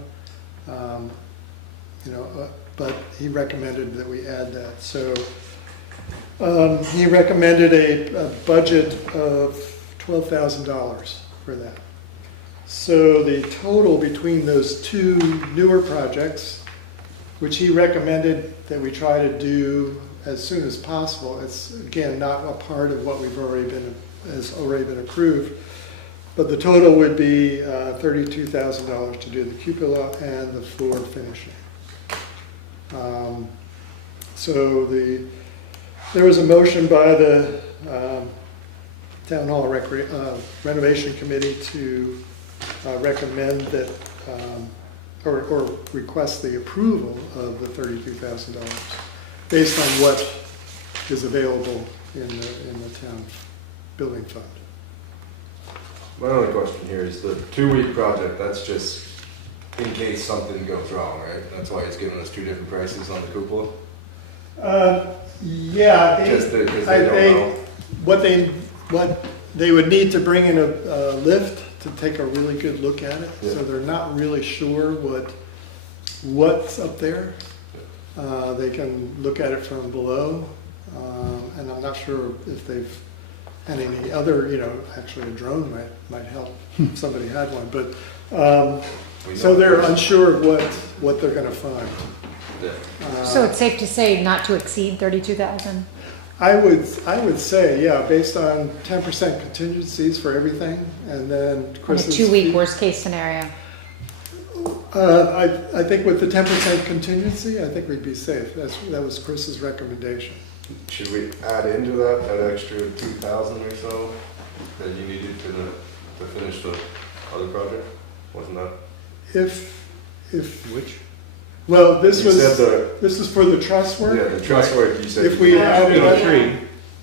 But he recommended that we add that. So he recommended a budget of $12,000 for that. So the total between those two newer projects, which he recommended that we try to do as soon as possible, it's again not a part of what has already been approved, but the total would be $32,000 to do the cupola and the floor finishing. So there was a motion by the Town Hall Renovation Committee to recommend that, or request the approval of the $32,000 based on what is available in the town building fund. My only question here is the 2-week project, that's just in case something goes wrong, right? That's why he's giving us 2 different prices on the cupola? Yeah, Just because they don't know. what they would need to bring in a lift to take a really good look at it, Yeah. so they're not really sure what's up there. They can look at it from below, and I'm not sure if they've had any other, actually a drone might help if somebody had one, but so they're unsure of what they're going to find. Yeah. So it's safe to say not to exceed 32,000? I would say, yeah, based on 10% contingencies for everything, and then On a Chris's 2-week fee- worst case scenario? I think with the 10% contingency, I think we'd be safe. That was Chris's recommendation. Should we add into that extra 2,000 or so that you needed to finish the other project? Wasn't that? Which? Well, this You said is for the truss work. Yeah, the truss work you said. If we add up, 3.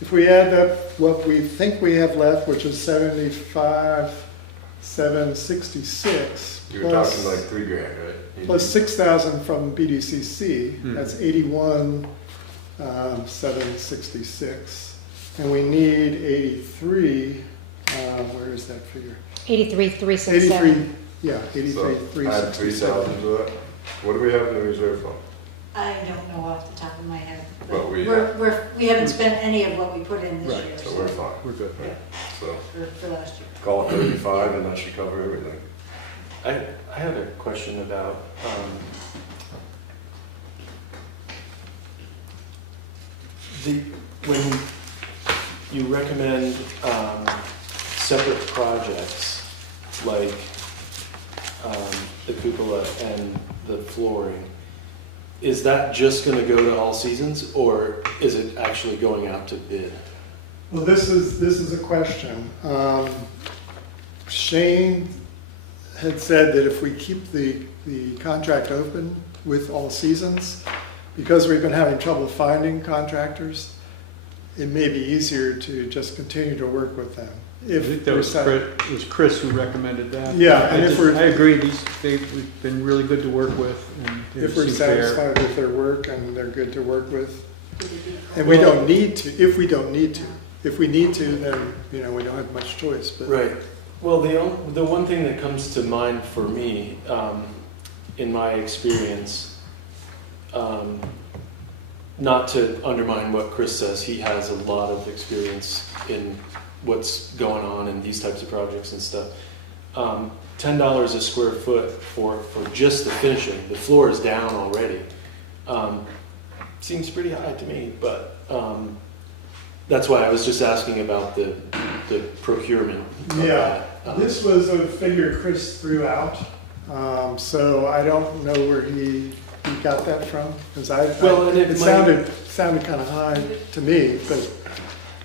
if we add up what we think we have left, which is 75,766, You were talking like $3,000, right? You plus need- 6,000 from BDCC, that's 81,766, and we need 83. Where is that figure? 83,367. 83. Yeah, So 83,367. add 3,000 to that. What do we have in the reserve fund? I don't know off the top of my head. But we We haven't spent any of what we put in this Right, year, So we're fine. We're good. So for last year. call it 35 and that should cover everything. I had a question about, when you recommend separate projects, like the cupola and the flooring, is that just gonna go to All Seasons, or is it actually going out to bid? Well, this is a question. Shane had said that if we keep the contract open with All Seasons, because we've been having trouble finding contractors, it may be easier to just continue to work with them. I think that was Chris who recommended that. Yeah, and if we're- I agree, they've been really good to work with, and they If we're seem fair. satisfied with their work and they're good to work with. And we don't need to, if we don't need to. If we need to, then, we don't have much choice, but. Right. Well, the one thing that comes to mind for me, in my experience, not to undermine what Chris says, he has a lot of experience in what's going on in these types of projects and stuff. $10 a square foot for just the finishing. The floor is down already. Seems pretty high to me, but that's why I was just asking about the procurement. of Yeah, that. this was a figure Chris threw out, so I don't know where he got that from, because Well, and it it might- sounded sounded kind of high to me, but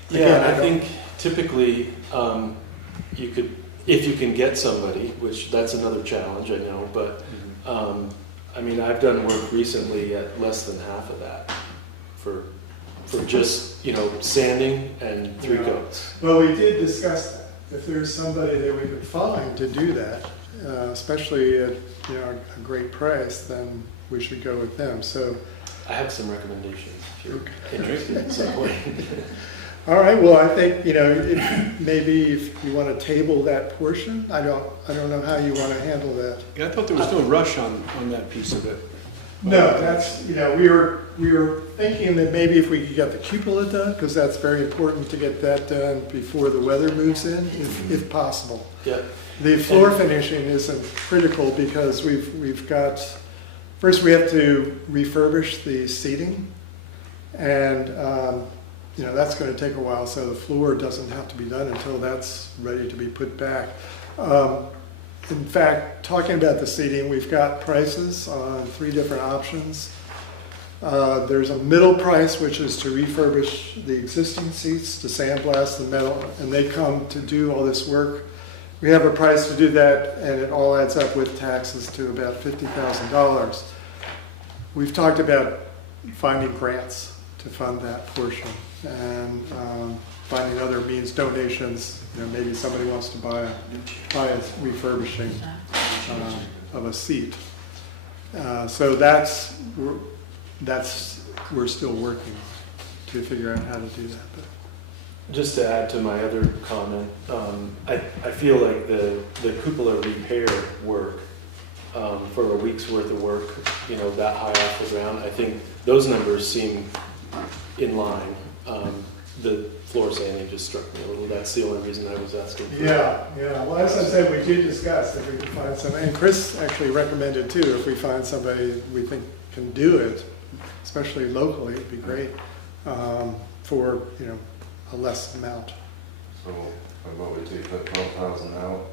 Yeah, again, I don't- think typically, you could, if you can get somebody, which that's another challenge, I know, but, I mean, I've done work recently at less than half of that for just, sanding and 3 Yeah. coats. Well, we did discuss that. If there's somebody that we could find to do that, especially at, a great price, then we should go with them. So, I have some recommendations if you're interested at some point. all right, well, I think, if you want to table that portion, I don't know how you want to handle that. Yeah, I thought there was no rush on that piece of it. No, that's, we were thinking that maybe if we could get the cupola done, because that's very important to get that done before the weather moves in, if possible. Yeah. The floor finishing isn't critical because we've got, first we have to refurbish the seating, and that's going to take a while, so the floor doesn't have to be done until that's ready to be put back. In fact, talking about the seating, we've got prices on 3 different options. There's a middle price, which is to refurbish the existing seats, to sandblast the metal, and they come to do all this work. We have a price to do that, and it all adds up with taxes to about $50,000. We've talked about finding grants to fund that portion, and finding other means, donations. Maybe somebody wants to buy a refurbishing of a seat. So we're still working to figure out how to do that. But Just to add to my other comment, I feel like the cupola repair work, for a week's worth of work, that high off the ground, I think those numbers seem in line. The floor sanding just struck me a little. That's the only reason I was asking. yeah. Well, as I said, we did discuss if we could find somebody, and Chris actually recommended too, if we find somebody we think can do it, especially locally, it'd be great, for, a less amount. So how about we take that 12,000 out,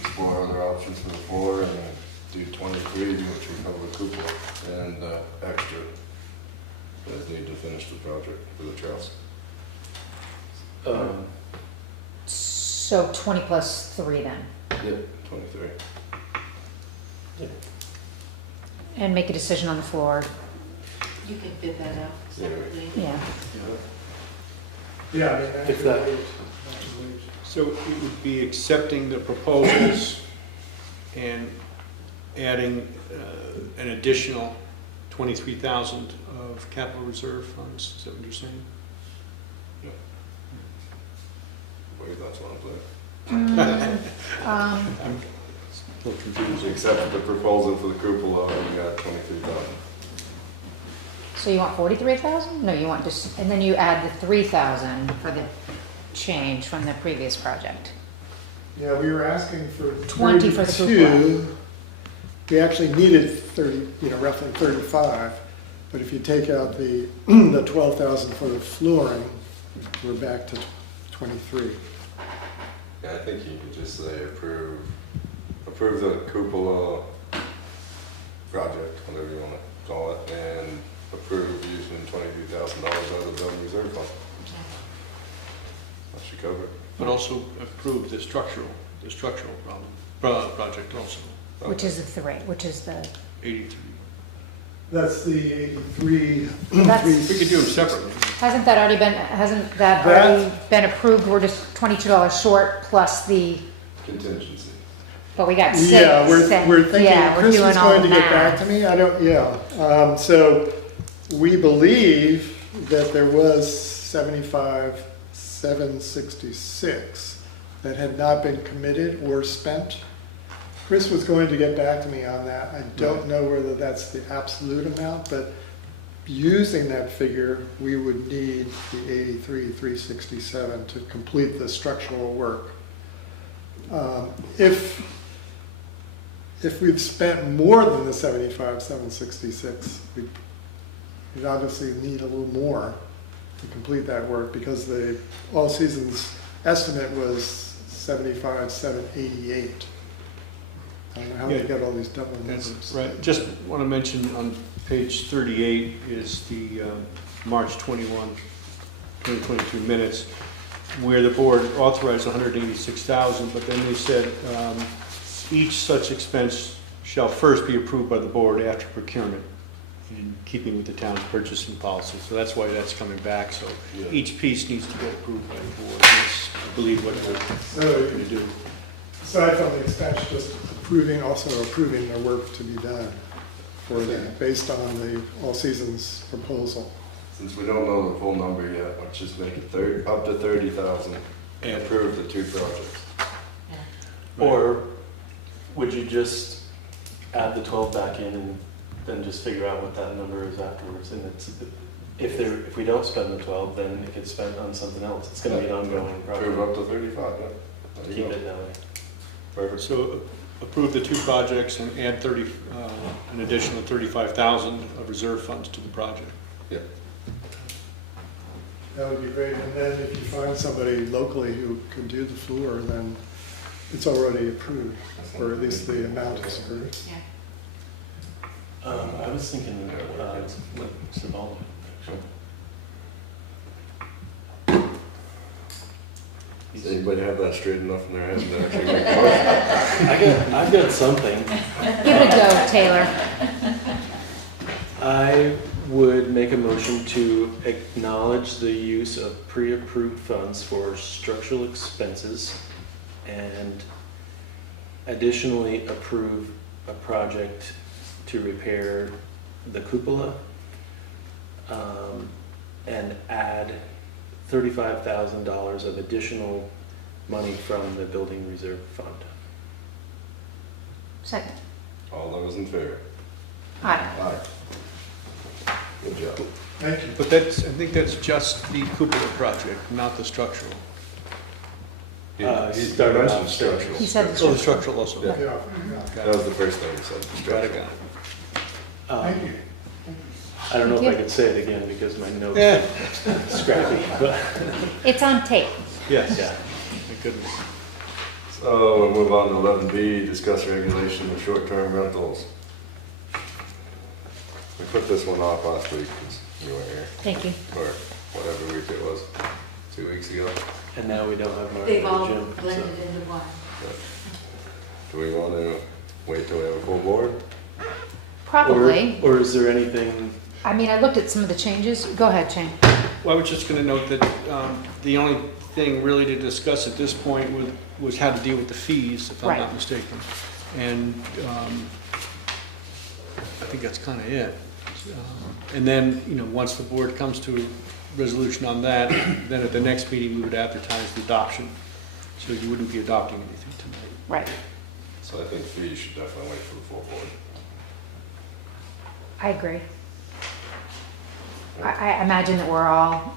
explore other options for the floor, and then do 23, which would cover the cupola, and extra that need to finish the project for the trails. So 20 plus 3 then, Yep, 23. and make a decision on the floor. You can bid that out separately. Yeah. Yeah. If that- So it would be accepting the proposals and adding an additional 23,000 of capital reserve funds, is that what you're saying? What are your thoughts on that? I'm a little confused. Accept the proposal for the cupola, and we got 23,000. So you want 43,000? No, you want just, and then you add the 3,000 for the change from the previous project. Yeah, we were asking for 20 for the 32. We actually needed 30, roughly 35. But if you take out the 12,000 for the flooring, we're back to 23. Yeah, I think you could just say approve the cupola project, whatever you want to call it, and approve using $22,000 out of the building reserve fund. That should cover it. But also approve the structural project also, Which is the 3, which is the, 83. That's the 83. That's- We could do them separately. hasn't that already That- already been approved? We're just $22 short plus the, Contingency. but we got 6. Yeah, we're thinking, yeah, we're Chris doing is all going the to get back math. to me. So we believe that there was 75,766 that had not been committed or spent. Chris was going to get back to me on that. I don't know whether that's the absolute amount, but using that figure, we would need the 83,367 to complete the structural work. If we've spent more than the 75,766, we'd obviously need a little more to complete that work because the all seasons estimate was 75,788. I don't know how we get all these double numbers. That's right. Just want to mention on page 38 is the March 21, 2022 minutes, where the board authorized $186,000, but then they said each such expense shall first be approved by the board after procurement, in keeping with the town's purchasing policy. So that's why that's coming back. So each piece needs to get approved by the board. That's, I believe, what we're going to do. Aside from the expense, just also approving the work to be done for them, based on the All Seasons proposal. Since we don't know the full number yet, let's just make it up to 30,000 and approve the 2 projects. Or would you just add the 12 back in and then just figure out what that number is afterwards? And it's, if we don't spend the 12, then it gets spent on something else. It's going to be an ongoing project. Approve up to 35, yeah. There you Keep go. it that way. Perfect. So approve the 2 projects and add an additional 35,000 of reserve funds to the project. Yeah. That would be great. And then if you find somebody locally who can do the floor, then it's already approved, or at least the amount is approved. I was thinking Savona. Does anybody have that straight enough in their head to actually make a motion? I've got something. Give it a go, Taylor. I would make a motion to acknowledge the use of pre-approved funds for structural expenses and additionally approve a project to repair the cupola and add $35,000 of additional money from the building reserve fund. Second. All those in favor? Aye. Aye. Good job. Thank you. But I think that's just the cupola project, not the structural. He started mentioned off structural. He said Oh, the structural also. Yeah. Yeah. That was the first thing he said. Got it, Structural. got it. Thank you. I don't know if Thank I you. could say it again because my notes Yeah. are scrappy. But It's on tape. Yes. yeah. Thank goodness. So we'll move on to 11B, discuss regulation of short-term rentals. We put this one off last week because you weren't here, Thank you. or whatever week it was, 2 weeks ago. And now we don't have Mark They've all or Jim. so- blended into one. Do we want to wait till we have a full board? Probably. Or is there anything? I mean, I looked at some of the changes. Go ahead, Shane. Well, I was just going to note that the only thing really to discuss at this point was how to deal with the fees, if I'm Right. not mistaken. And I think that's kind of it. And then, once the board comes to a resolution on that, then at the next meeting, we would advertise the adoption. So you wouldn't be adopting anything tonight. Right. So I think fees should definitely wait for the full board. I agree. I imagine that we're all,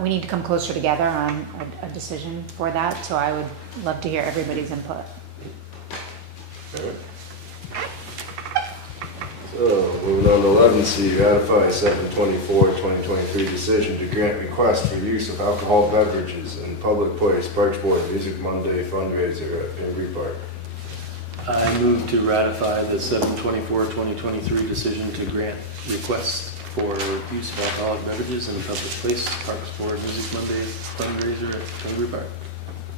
we need to come closer together on a decision for that, so I would love to hear everybody's input. Alright. So, moving on to 11C, ratify 7/24/2023 decision to grant request for use of alcohol beverages in public place, Parks Board Music Monday fundraiser at Pingree Park. I move to ratify the 7/24/2023 decision to grant request for use of alcoholic beverages in a public place, Parks Board Music Monday fundraiser at Pingree Park.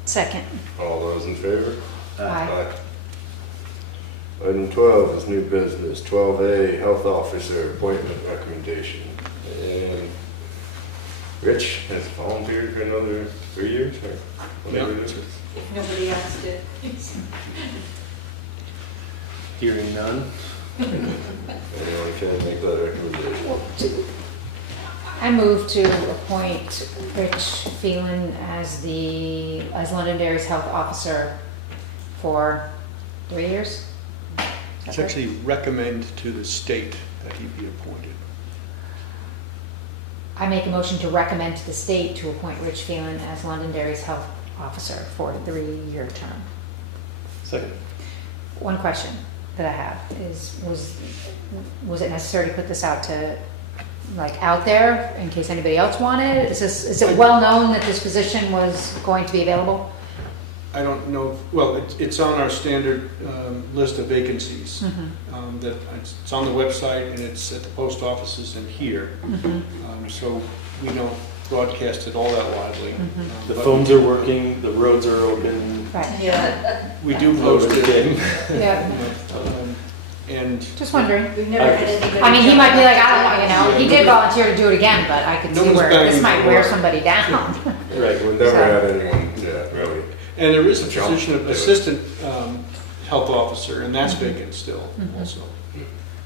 Second. All those in favor? Aye. Item 12 is new business, 12A, health officer appointment recommendation. And Rich has volunteered for another 3 years, or whatever it is. If nobody else did. Hearing none. Anyone can make that recommendation. I move to appoint Rich Phelan as Londonderry's health officer for 3 years. It's actually recommend to the state that he be appointed. I make a motion to recommend to the state to appoint Rich Phelan as Londonderry's health officer for a 3-year term. Second. One question that I have is, was it necessary to put this out out there in case anybody else wanted? Is it well known that this position was going to be available? I don't know, well, it's on our standard list of vacancies. That it's on the website and it's at the post offices and here. So we don't broadcast it all that widely. The But phones are working, the roads are open. Right, Yeah. we do post it. yeah, And just wondering. We've never had anybody. I mean, he jump might be on like, it. I don't know, you know, he did volunteer to do it again, but I could No see one's where banging this might the wear door. somebody down. Right, we've never had anyone, yeah, really. And there is a Jump, position of do it. assistant health officer, and that's vacant still also.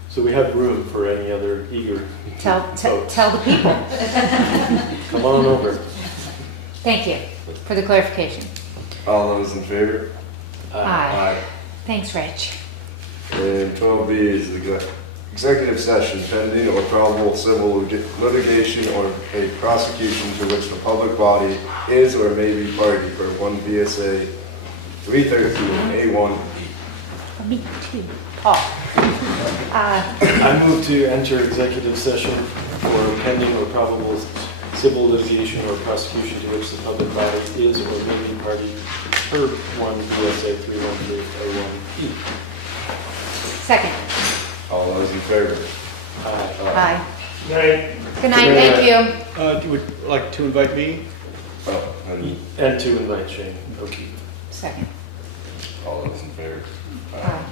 So we have room for any other eager Tell folks. the people. Come on over. Thank you for the clarification. All those in favor? Aye. Thanks, Rich. And 12B is executive session pending or probable civil litigation or a prosecution to which the public body is or may be party for 1 VSA 313A1E. Me too. Paul. I move to enter executive session for pending or probable civil litigation or prosecution to which the public body is or may be party per 1 VSA 313A1E. Second. All those in favor? Aye. Right. Good night, thank you. You would like to invite me? Oh, and And to invite Shane O'Keefe. Second. all those in favor? Aye.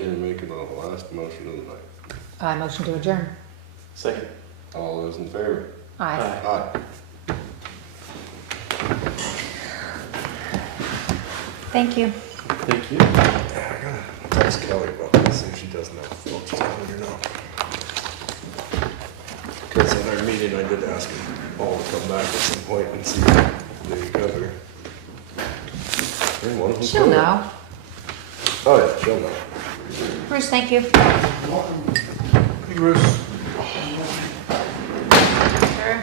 Kenny making the last motion of the night. I motion to adjourn. Second. All those in favor? Aye. Aye. Thank you. Thank you. Yeah, I gotta text Kelly about this, see if she doesn't have a phone, she's coming or not. Because at our meeting, I did ask them all to come back at some point and see if they recover. And one of them She'll could. know. Oh yeah, she'll know. Bruce, thank you. Hey, Bruce. Sure.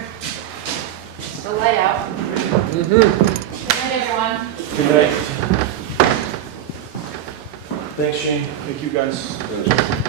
Still light out. Mm-hmm. Good night, everyone. Good night. Thanks, Shane. Thank you, guys.